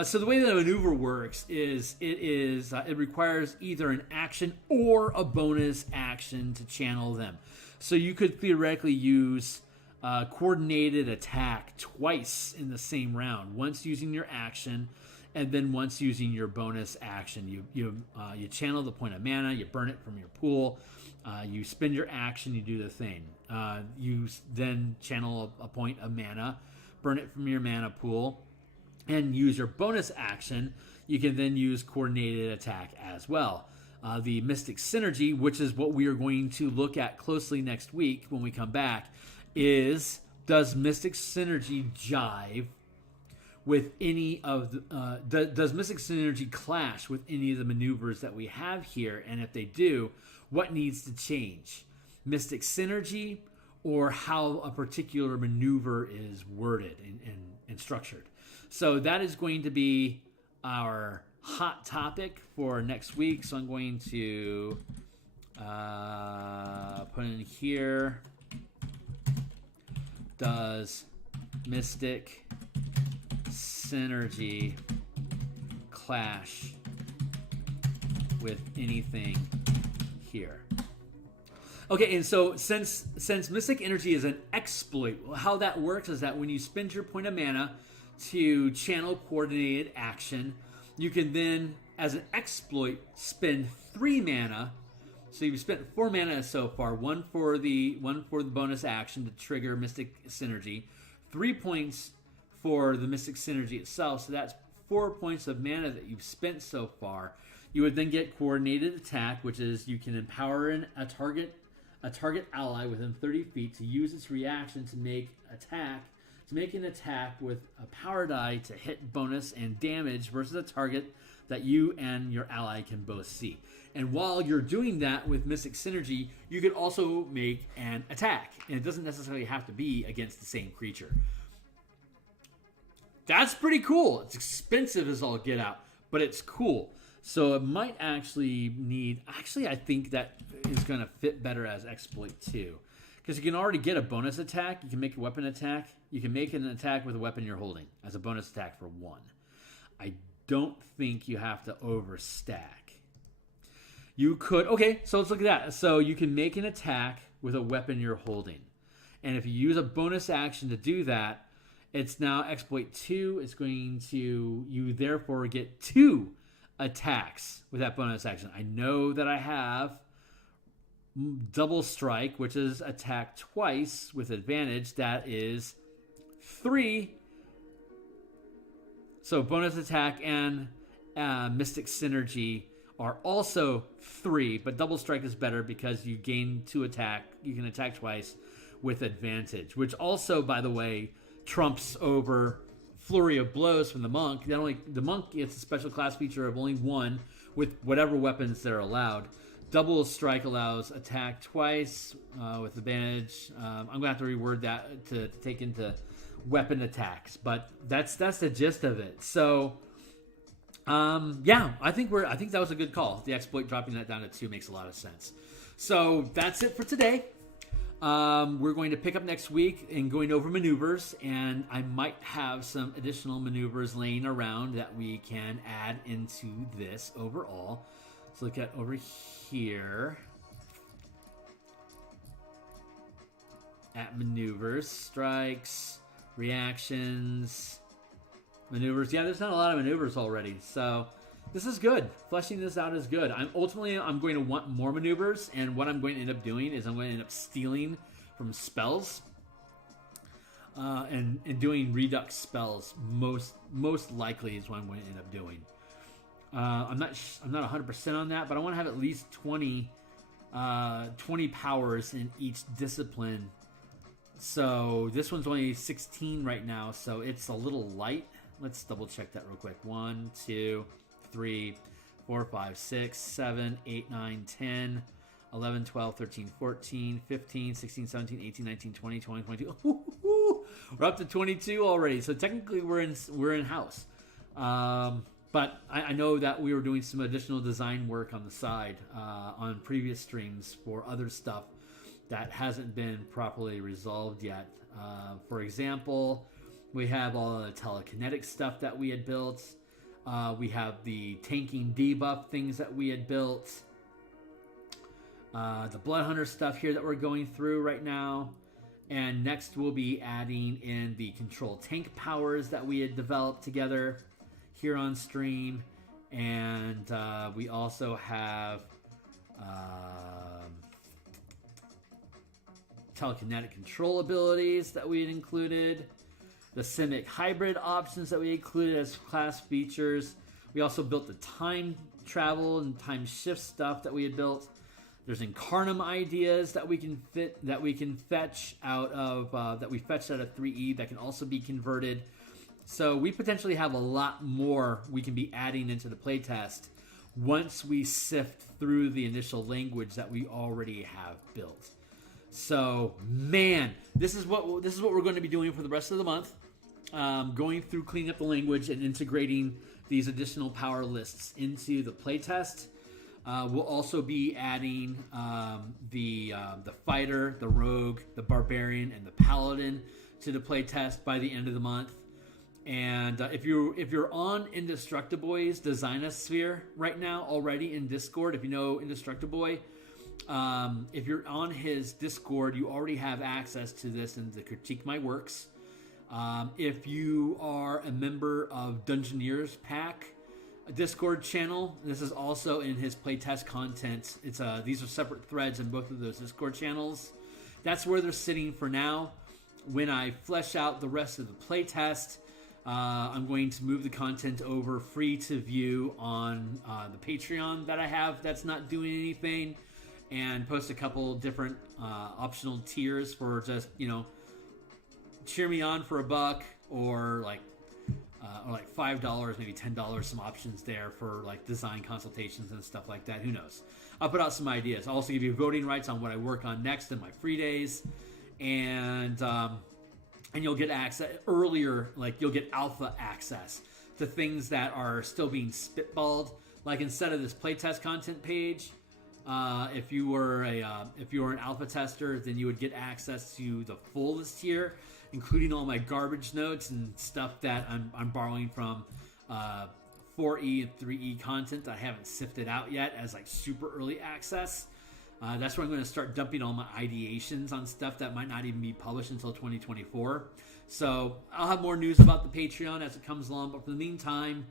So the way that a maneuver works is it requires either an action or a bonus action to channel them. So you could theoretically use coordinated attack twice in the same round. Once using your action, and then once using your bonus action. You channel the point of mana, you burn it from your pool, you spend your action, you do the thing. You then channel a point of mana, burn it from your mana pool, and use your bonus action. You can then use coordinated attack as well. The Mystic Synergy, which is what we are going to look at closely next week when we come back, is does Mystic Synergy jive with any of the, does Mystic Synergy clash with any of the maneuvers that we have here? And if they do, what needs to change? Mystic Synergy or how a particular maneuver is worded and structured? So that is going to be our hot topic for next week. So I'm going to put in here, does Mystic Synergy clash with anything here? Okay, and so since Mystic Energy is an exploit, how that works is that when you spend your point of mana to channel coordinated action, you can then, as an exploit, spend 3 mana. So you've spent 4 mana so far, one for the bonus action to trigger Mystic Synergy, 3 points for the Mystic Synergy itself. So that's 4 points of mana that you've spent so far. You would then get coordinated attack, which is you can empower a target ally within 30 feet to use its reaction to make an attack with a power die to hit bonus and damage versus a target that you and your ally can both see. And while you're doing that with Mystic Synergy, you can also make an attack. And it doesn't necessarily have to be against the same creature. That's pretty cool. It's expensive as all get out, but it's cool. So it might actually need... Actually, I think that is going to fit better as exploit too. Because you can already get a bonus attack. You can make a weapon attack. You can make an attack with a weapon you're holding as a bonus attack for 1. I don't think you have to overstack. You could... Okay, so let's look at that. So you can make an attack with a weapon you're holding. And if you use a bonus action to do that, it's now exploit 2. It's going to... You therefore get 2 attacks with that bonus action. I know that I have double strike, which is attack twice with advantage. That is 3. So bonus attack and Mystic Synergy are also 3, but double strike is better because you gain 2 attack. You can attack twice with advantage, which also, by the way, trumps over Flurry of Blows from the monk. The monk gets a special class feature of only 1 with whatever weapons they're allowed. Double strike allows attack twice with advantage. I'm going to have to reword that to take into weapon attacks, but that's the gist of it. So, yeah, I think that was a good call. The exploit dropping that down to 2 makes a lot of sense. So that's it for today. We're going to pick up next week and going over maneuvers, and I might have some additional maneuvers laying around that we can add into this overall. Let's look at over here at maneuvers, strikes, reactions, maneuvers. Yeah, there's not a lot of maneuvers already, so this is good. Fleshing this out is good. I'm going to want more maneuvers, and what I'm going to end up doing is I'm going to end up stealing from spells and doing redux spells. Most likely is what I'm going to end up doing. I'm not 100% on that, but I want to have at least 20 powers in each discipline. So this one's only 16 right now, so it's a little light. Let's double check that real quick. 1, 2, 3, 4, 5, 6, 7, 8, 9, 10, 11, 12, 13, 14, 15, 16, 17, 18, 19, 20, 21, 22. We're up to 22 already. So technically we're in house. But I know that we were doing some additional design work on the side on previous streams for other stuff that hasn't been properly resolved yet. For example, we have all the telekinetic stuff that we had built. We have the tanking debuff things that we had built. The Blood Hunter stuff here that we're going through right now. And next we'll be adding in the control tank powers that we had developed together here on stream. And we also have telekinetic control abilities that we had included. The Simic hybrid options that we included as class features. We also built the time travel and time shift stuff that we had built. There's Incarnum ideas that we can fetch out of 3E that can also be converted. So we potentially have a lot more we can be adding into the playtest once we sift through the initial language that we already have built. So, man, this is what we're going to be doing for the rest of the month. Going through cleaning up the language and integrating these additional power lists into the playtest. We'll also be adding the fighter, the rogue, the barbarian, and the paladin to the playtest by the end of the month. And if you're on Indestructiboy's Designosphere right now already in Discord, if you know Indestructiboy, if you're on his Discord, you already have access to this and to critique my works. If you are a member of Dungeoneers Pack, a Discord channel, this is also in his playtest content. These are separate threads in both of those Discord channels. That's where they're sitting for now. When I flesh out the rest of the playtest, I'm going to move the content over free to view on the Patreon that I have that's not doing anything, and post a couple different optional tiers for just, cheer me on for $1 or like $5, maybe $10, some options there for like design consultations and stuff like that. Who knows? I'll put out some ideas. I'll also give you voting rights on what I work on next in my free days, and you'll get access earlier, like you'll get alpha access to things that are still being spitballed. Like instead of this playtest content page, if you were an alpha tester, then you would get access to the full list here, including all my garbage notes and stuff that I'm borrowing from 4E and 3E content that I haven't sifted out yet as like super early access. That's where I'm going to start dumping all my ideations on stuff that might not even be published until 2024. So I'll have more news about the Patreon as it comes along. But for the meantime,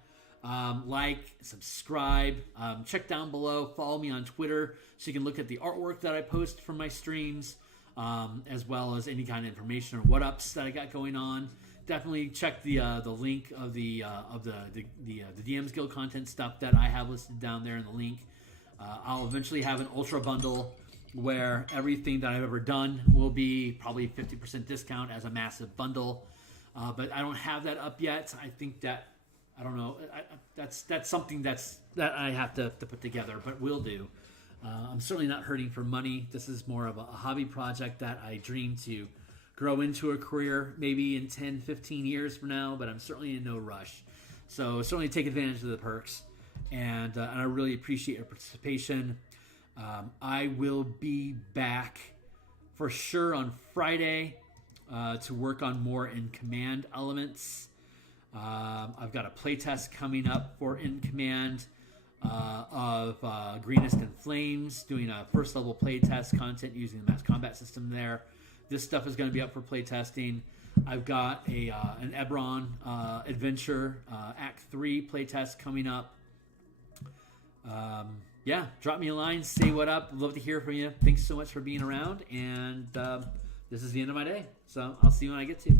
like, subscribe, check down below, follow me on Twitter so you can look at the artwork that I post from my streams, as well as any kind of information or what-ups that I got going on. Definitely check the link of the DMsGuild content stuff that I have listed down there in the link. I'll eventually have an ultra bundle where everything that I've ever done will be probably 50% discount as a massive bundle. But I don't have that up yet. I think that, I don't know, that's something that I have to put together, but will do. I'm certainly not hurting for money. This is more of a hobby project that I dream to grow into a career maybe in 10, 15 years from now, but I'm certainly in no rush. So certainly take advantage of the perks. And I really appreciate your participation. I will be back for sure on Friday to work on more in command elements. I've got a playtest coming up for in command of Greenest and Flames, doing a first level playtest content using the mass combat system there. This stuff is going to be up for playtesting. I've got an Ebron adventure Act 3 playtest coming up. Drop me a line, say what up. Love to hear from you. Thanks so much for being around, and this is the end of my day, so I'll see you when I get to.